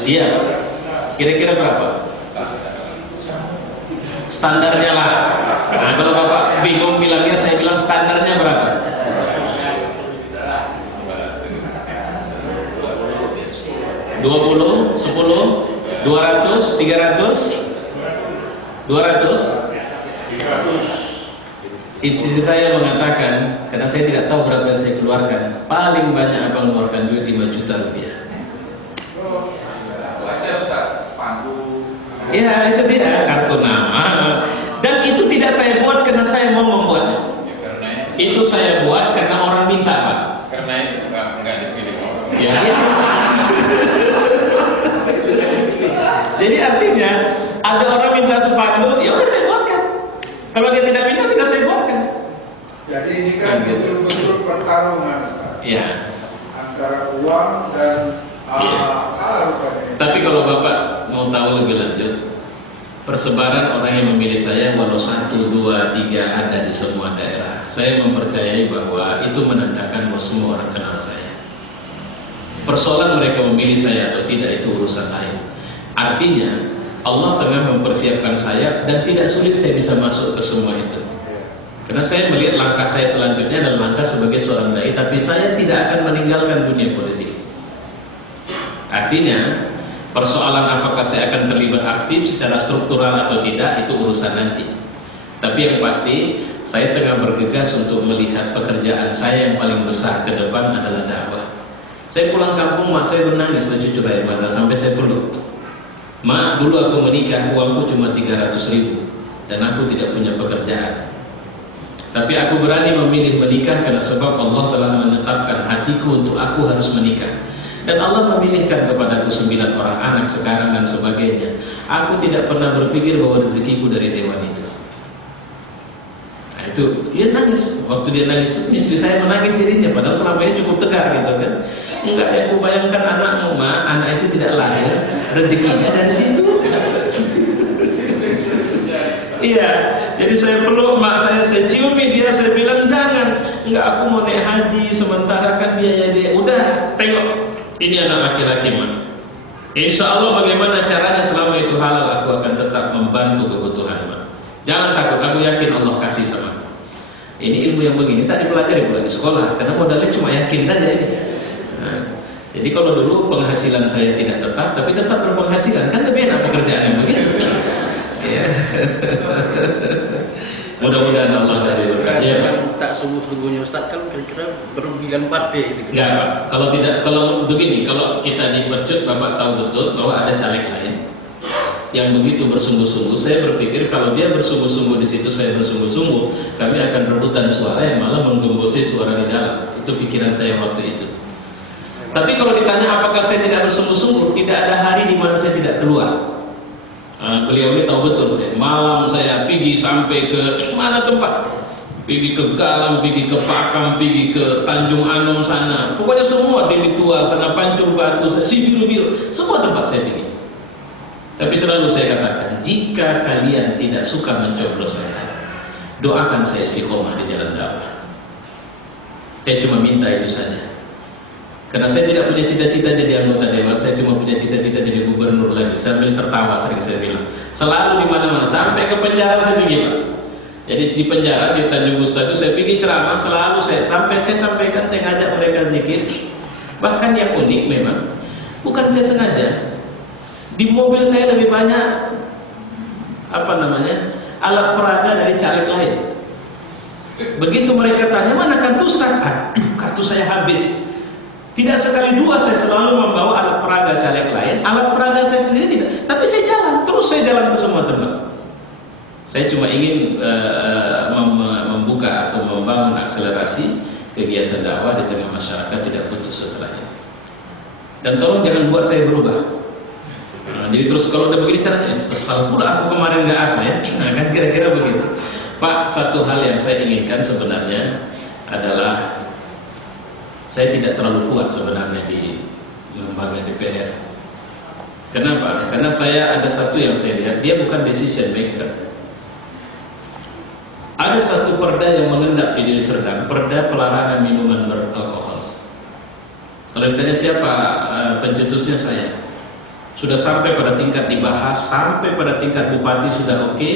Iya, kira-kira berapa? Standarnya lah. Nah kalau Bapak bingung bilangnya, saya bilang standarnya berapa? 20, 10, 200, 300, 200. Itu saya mengatakan, karena saya tidak tahu berapa yang saya keluarkan. Paling banyak abang keluarkan duit 5 juta rupiah. Ya itu dia, kartu nama. Dan itu tidak saya buat karena saya mau membuatnya. Itu saya buat karena orang minta Pak. Karena itu enggak dipilih orang. Ya, ya. Jadi artinya ada orang minta spanduk, ya udah saya buatkan. Kalau dia tidak minta, tidak saya buatkan. Jadi ini kan betul-betul pertarungan, ya, antara uang dan Tapi kalau Bapak mau tahu lebih lanjut, persebaran orang yang memilih saya walau 1, 2, 3 ada di semua daerah. Saya mempercayai bahwa itu menandakan bahwa semua orang kenal saya. Persoalan mereka memilih saya atau tidak itu urusan lain. Artinya Allah tengah mempersiapkan saya dan tidak sulit saya bisa masuk ke semua itu. Karena saya melihat langkah saya selanjutnya adalah langkah sebagai seorang dai, tapi saya tidak akan meninggalkan dunia politik. Artinya persoalan apakah saya akan terlibat aktif secara struktural atau tidak itu urusan nanti. Tapi yang pasti saya tengah bergegas untuk melihat pekerjaan saya yang paling besar ke depan adalah dakwah. Saya pulang kampung, mak saya menangis bercucur air mata sampai saya peluk. Mak, dulu aku menikah uangku cuma 300.000 dan aku tidak punya pekerjaan. Tapi aku berani memilih menikah karena sebab Allah telah menetapkan hatiku untuk aku harus menikah. Dan Allah memilihkan kepadaku 9 orang anak sekarang dan sebagainya. Aku tidak pernah berpikir bahwa rezekiku dari dewan itu. Nah itu, dia nangis. Waktu dia nangis itu istri saya menangis dirinya. Padahal selama ini cukup tegar gitu kan. Enggak, yang aku bayangkan anakmu, mak, anak itu tidak lahir, rezekinya dari situ. Iya, jadi saya peluk mak saya ciumi dia, saya bilang jangan. Enggak, aku mau naik haji sementara kan biaya dia. Udah, tengok. Ini anak laki-laki mak. Insya Allah bagaimana caranya selama itu halal, aku akan tetap membantu kebutuhan mak. Jangan takut, aku yakin Allah kasih sama aku. Ini ilmu yang begini tak dipelajari pula di sekolah, karena modalnya cuma yakin saja ini. Nah, jadi kalau dulu penghasilan saya tidak tetap, tapi tetap berpenghasilan, kan lebih enak pekerjaan yang begitu. Ya. Mudah-mudahan Allah dari berkat. Ya, tak sungguh-sungguhnya Ustaz kan kira-kira merugikan partai gitu. Enggak, Pak. Kalau begini, kalau kita di Percut, Bapak tahu betul bahwa ada caleg lain yang begitu bersungguh-sungguh. Saya berpikir kalau dia bersungguh-sungguh di situ, saya bersungguh-sungguh, kami akan rebutan suara yang malah menggembosi suara di dalam. Itu pikiran saya waktu itu. Tapi kalau ditanya apakah saya tidak bersungguh-sungguh, tidak ada hari di mana saya tidak keluar. Beliau ini tahu betul saya. Malam saya pergi sampai ke mana tempat, pergi ke Galang, pergi ke Pakam, pergi ke Tanjung Anom sana. Pokoknya semua di Tua sana, Pancur Batu, Sibiru-biru, semua tempat saya pergi. Tapi selalu saya katakan, jika kalian tidak suka mencoblos saya, doakan saya istiqomah di jalan dakwah. Saya cuma minta itu saja. Karena saya tidak punya cita-cita jadi anggota dewan, saya cuma punya cita-cita jadi gubernur lagi. Sambil tertawa sering saya bilang. Selalu di mana-mana, sampai ke penjara saya pergi, Pak. Jadi di penjara di Tanjung Gusta itu saya pergi ceramah, selalu saya sampaikan, saya ngajak mereka zikir. Bahkan yang unik memang, bukan saya sengaja. Di mobil saya lebih banyak alat peraga dari caleg lain. Begitu mereka tanya mana kartu Ustaz? Aduh, kartu saya habis. Tidak sekali dua saya selalu membawa alat peraga caleg lain. Alat peraga saya sendiri tidak. Tapi saya jalan ke semua tempat. Saya cuma ingin membuka atau membangun akselerasi kegiatan dakwah di tengah masyarakat tidak putus setelahnya. Dan tolong jangan buat saya berubah. Jadi terus kalau udah begini caranya, kesal pula aku kemarin nggak apa ya. Kan kira-kira begitu. Pak, satu hal yang saya inginkan sebenarnya adalah saya tidak terlalu kuat sebenarnya di lembaga DPR. Kenapa? Karena saya ada satu yang saya lihat, dia bukan decision maker. Ada satu perda yang mengendap di Deli Serdang, perda pelarangan minuman beralkohol. Kalau ditanya siapa pencetusnya, saya. Sudah sampai pada tingkat dibahas, sampai pada tingkat bupati sudah oke,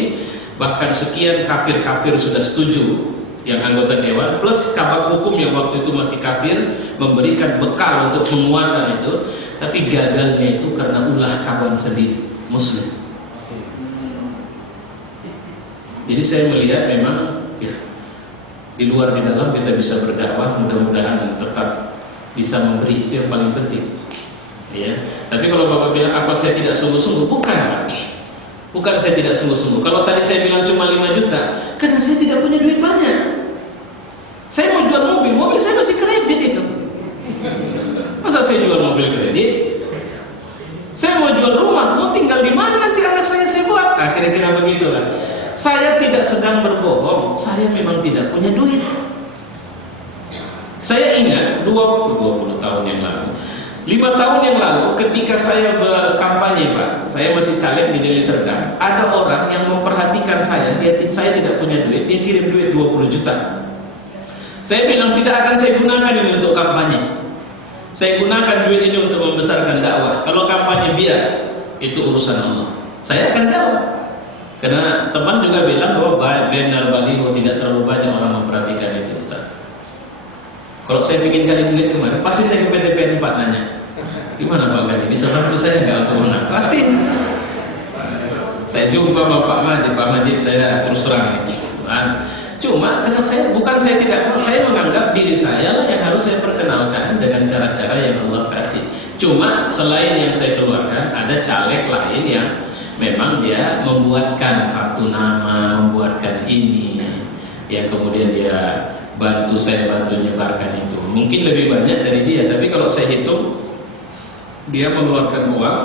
bahkan sekian kafir-kafir sudah setuju. Yang anggota dewan plus kabak hukum yang waktu itu masih kafir memberikan bekal untuk menguatkan itu, tapi gagalnya itu karena ulah kawan sendiri muslim. Jadi saya melihat memang ya, di luar di dalam kita bisa berdakwah, mudah-mudahan tetap bisa memberi, itu yang paling penting ya. Tapi kalau Bapak bilang apa saya tidak sungguh-sungguh, bukan saya tidak sungguh-sungguh. Kalau tadi saya bilang cuma 5 juta, karena saya tidak punya duit banyak. Saya mau jual mobil saya masih kredit itu. Masa saya jual mobil kredit? Saya mau jual rumah, mau tinggal di mana nanti anak saya buat? Nah, kira-kira begitulah. Saya tidak sedang berbohong, saya memang tidak punya duit. Saya ingat 20 tahun yang lalu, 5 tahun yang lalu ketika saya berkampanye, Pak, saya masih caleg di Deli Serdang, ada orang yang memperhatikan saya, saya tidak punya duit, dia kirim duit 20 juta. Saya bilang tidak akan saya gunakan ini untuk kampanye. Saya gunakan duit ini untuk membesarkan dakwah. Kalau kampanye biar, itu urusan Allah. Saya akan jawab. Karena teman juga bilang bahwa banner baliho tidak terlalu banyak orang memperhatikan itu, Ustaz. Kalau saya bikin kali duit kemarin, pasti saya ke PTPN 4 nanya. Gimana Pak Gaji? Bisa bantu saya nggak untuk menang? Pasti. Saya jumpa Pak Majid saya terus terang ini. Cuma karena saya tidak mau, saya menganggap diri saya lah yang harus saya perkenalkan dengan cara-cara yang Allah kasih. Cuma selain yang saya keluarkan, ada caleg lain yang memang dia membuatkan kartu nama, membuatkan ini, yang kemudian dia saya bantu nyebarkan itu. Mungkin lebih banyak dari dia, tapi kalau saya hitung, dia mengeluarkan uang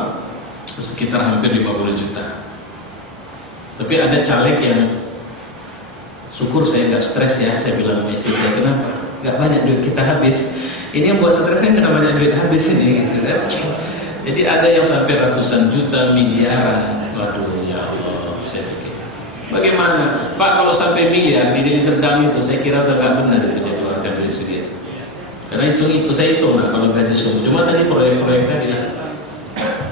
sekitar hampir 50 juta. Tapi ada caleg yang syukur saya nggak stres ya, saya bilang sama istri saya, kenapa? Nggak banyak duit kita habis. Ini yang buat stres kan nggak banyak duit habis ini. Gitu kan? Jadi ada yang sampai ratusan juta, miliaran. Waduh ya Allah, saya pikir. Bagaimana? Pak kalau sampai miliar di Deli Serdang itu, saya kira udah nggak benar itu dia keluarkan duit segitu. Karena itu saya hitung lah kalau gaji semua. Cuma tadi proyek-proyek tadi lah.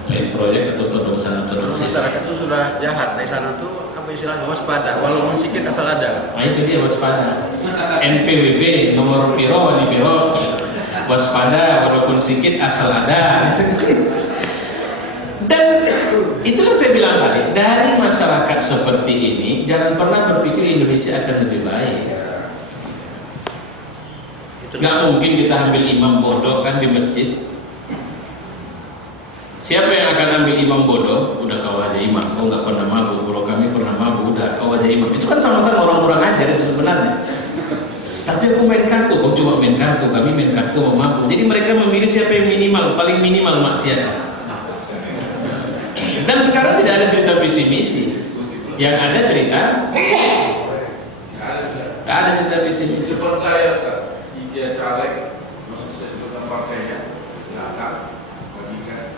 Lain proyek atau terobosan. Masyarakat itu sudah jahat, dari sana tuh apa istilahnya waspada, walaupun sedikit asal ada. Nah itu dia waspada. NPWP nomor piro di piro, waspada walaupun sedikit asal ada. Dan itulah saya bilang tadi, dari masyarakat seperti ini jangan pernah berpikir Indonesia akan lebih baik. Nggak mungkin kita ambil imam bodoh kan di masjid. Siapa yang akan ambil imam bodoh? Udah kau aja imam, kau nggak pernah mabuk. Kalau kami pernah mabuk, udah kau aja imam. Itu kan sama-sama orang kurang ajar itu sebenarnya. Tapi aku main kartu, kau cuma main kartu, kami main kartu mau mabuk. Jadi mereka memilih siapa yang minimal, paling minimal maksiat. Dan sekarang tidak ada cerita visi misi, yang ada cerita. Tidak ada cerita visi misi. Seperti saya, dia caleg, maksud saya juga partainya, nggak akan bagikan.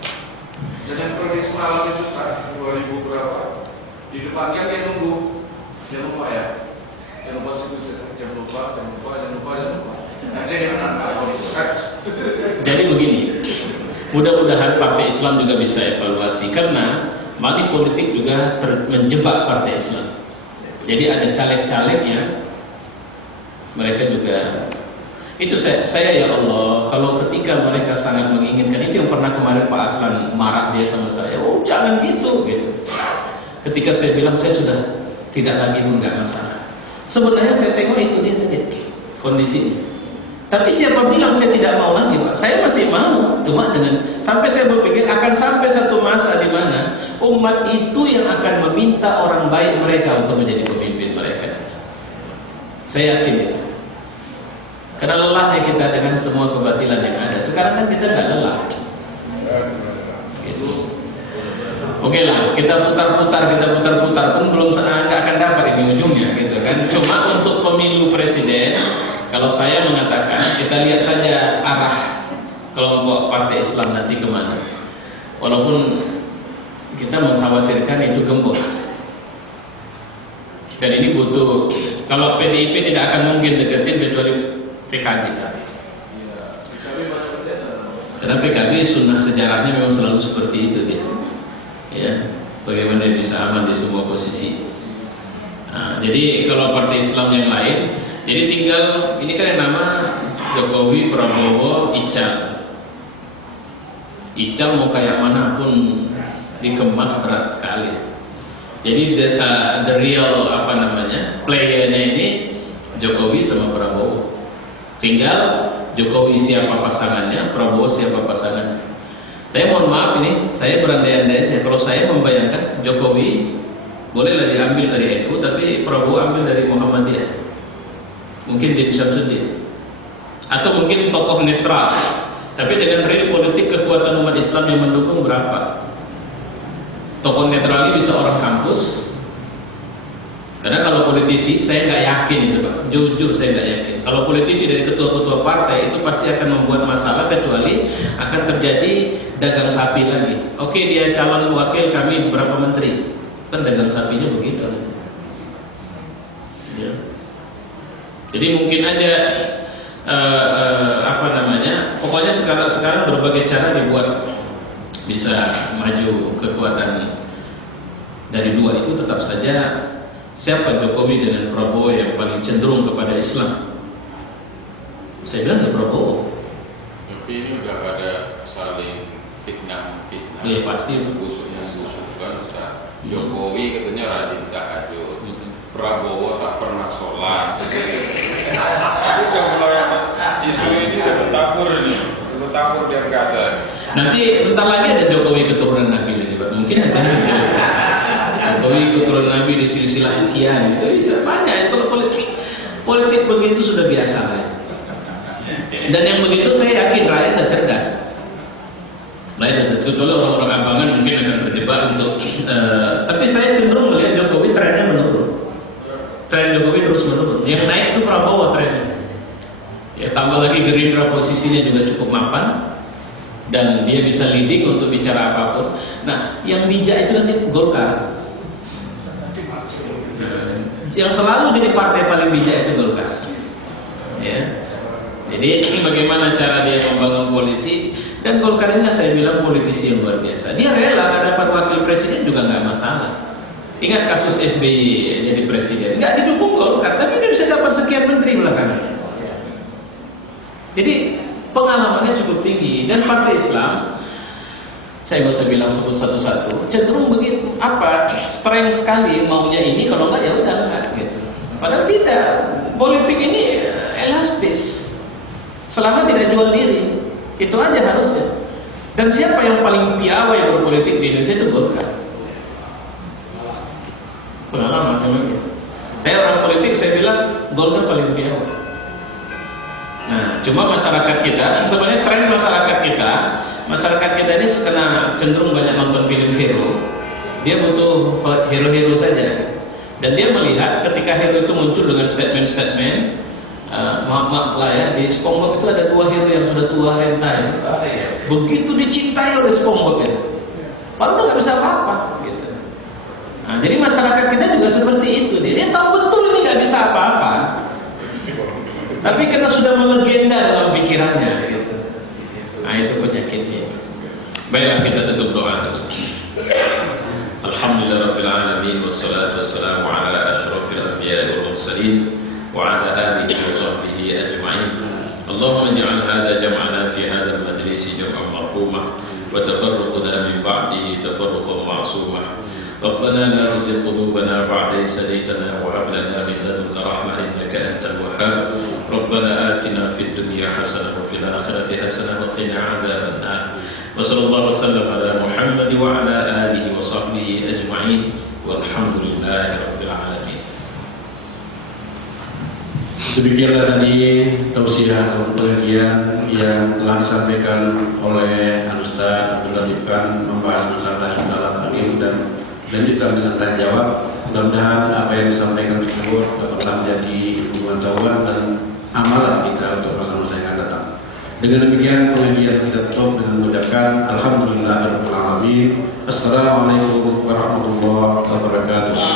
Dan yang proyek semalam itu 2000 berapa? Di depan kan dia nunggu, jangan lupa ya, jangan lupa jangan lupa. Nanti dia menang. Jadi begini, mudah-mudahan Partai Islam juga bisa evaluasi karena money politik juga menjebak Partai Islam. Jadi ada caleg-calegnya, mereka juga. Itu saya ya Allah, kalau ketika mereka sangat menginginkan itu yang pernah kemarin Pak Aslan marah dia sama saya, oh jangan gitu. Ketika saya bilang saya sudah tidak lagi enggak masalah. Sebenarnya saya tengok itu dia tadi kondisinya. Tapi siapa bilang saya tidak mau lagi Pak? Saya masih mau, cuma dengan sampai saya berpikir akan sampai satu masa di mana umat itu yang akan meminta orang baik mereka untuk menjadi pemimpin mereka. Saya yakin itu. Karena lelahnya kita dengan semua kebatilan yang ada. Sekarang kan kita nggak lelah. Gitu. Oke lah, kita putar-putar pun belum nggak akan dapat ini ujungnya, gitu kan. Cuma untuk pemilu presiden, kalau saya mengatakan kita lihat saja arah kelompok Partai Islam nanti kemana. Walaupun kita mengkhawatirkan itu gembos. Dan ini butuh. Kalau PDIP tidak akan mungkin deketin kecuali PKB. Karena PKB sunnah sejarahnya memang selalu seperti itu dia. Ya, bagaimana dia bisa aman di semua posisi. Nah, jadi kalau partai Islam yang lain, jadi tinggal ini kan yang nama Jokowi, Prabowo, Ical. Ical mau kayak manapun dikemas berat sekali. Jadi the real playernya ini Jokowi sama Prabowo. Tinggal Jokowi siapa pasangannya, Prabowo siapa pasangannya. Saya mohon maaf ini, saya berandai-andai aja. Kalau saya membayangkan Jokowi bolehlah diambil dari NU, tapi Prabowo ambil dari Muhammadiyah. Mungkin dia bisa sendiri. Atau mungkin tokoh netral. Tapi dengan real politik kekuatan umat Islam yang mendukung berapa? Tokoh netral ini bisa orang kampus. Karena kalau politisi, saya nggak yakin itu Pak. Jujur saya nggak yakin. Kalau politisi dari ketua-ketua partai itu pasti akan membuat masalah, kecuali akan terjadi dagang sapi lagi. Oke, dia calon wakil kami berapa menteri, kan dagang sapinya begitu. Ya. Jadi mungkin aja pokoknya sekarang berbagai cara dibuat bisa maju kekuatan dari dua itu. Tetap saja siapa Jokowi dengan Prabowo yang paling cenderung kepada Islam? Saya bilang ya Prabowo. Tapi ini udah ada saling fitnah. Iya pasti. Khususnya kan Ustaz. Jokowi katanya rajin tahajud. Prabowo tak pernah sholat. Udah mulai isu ini udah bertabur di angkasa. Nanti bentar lagi ada Jokowi keturunan Nabi lagi Pak. Mungkin ada Jokowi keturunan Nabi di silsilah sekian. Itu bisa banyak. Kalau politik begitu sudah biasa lah. Dan yang begitu saya yakin rakyat dan cerdas. Rakyat dan kecuali orang-orang abangan mungkin akan terjebak untuk. Tapi saya cenderung melihat Jokowi trennya menurun. Tren Jokowi terus menurun. Yang naik itu Prabowo trennya. Ya tambah lagi Gerindra posisinya juga cukup mapan dan dia bisa leading untuk bicara apapun. Nah, yang bijak itu nanti Golkar. Yang selalu jadi partai paling bijak itu Golkar. Ya. Jadi bagaimana cara dia membangun koalisi, dan Golkar ini saya bilang politisi yang luar biasa. Dia rela dapat wakil presiden juga nggak masalah. Ingat kasus SBY jadi presiden, nggak didukung Golkar, tapi dia bisa dapat sekian menteri belakangan. Jadi pengalamannya cukup tinggi, dan partai Islam, saya nggak usah bilang sebut satu-satu, cenderung begitu. Apa? Strength sekali maunya ini, kalau nggak ya udah nggak gitu. Padahal tidak. Politik ini elastis. Selama tidak jual diri, itu aja harusnya. Dan siapa yang paling piawai berpolitik di Indonesia itu Golkar. Pengalaman memang gitu. Saya orang politik, saya bilang Golkar paling piawai. Nah, cuma masyarakat kita, sebenarnya tren masyarakat kita ini kena cenderung banyak nonton film hero. Dia butuh hero-hero saja. Dan dia melihat ketika hero itu muncul dengan statement-statement, maaf lah ya, di SpongeBob itu ada 2 hero yang sudah tua renta ya. Begitu dicintai oleh SpongeBob itu, padahal nggak bisa apa-apa gitu. Nah, jadi masyarakat kita juga seperti itu. Dia tahu betul ini nggak bisa apa-apa, tapi karena sudah melegenda dalam pikirannya gitu. Nah, itu penyakitnya. Baiklah, kita tutup doa dulu. Alhamdulillahirabbil alamin wassalatu wassalamu ala asyrafil anbiya'i wal mursalin وعلى آله وصحبه أجمعين. اللهم اجعل هذا جمعنا في هذا المجلس جمعا مرحوما وتفرقنا من بعده تفرقا معصوما. ربنا لا تزغ قلوبنا بعد إذ هديتنا وهب لنا من لدنك رحمة إنك أنت الوهاب. ربنا آتنا في الدنيا حسنة وفي الآخرة حسنة وقنا عذاب النار. وصلى الله وسلم على محمد وعلى آله وصحبه أجمعين والحمد لله رب العالمين. Demikianlah tadi tausiah atau pengajian yang telah disampaikan oleh Ustaz Abdul Latif Khan membahas masalah dalam taklim dan lanjutkan dengan tanya jawab. Mudah-mudahan apa yang disampaikan tersebut dapat menjadi pengetahuan dan amalan kita untuk masa-masa yang akan datang. Dengan demikian pengajian kita tutup dengan mengucapkan Alhamdulillahirabbil alamin. Assalamualaikum warahmatullahi wabarakatuh.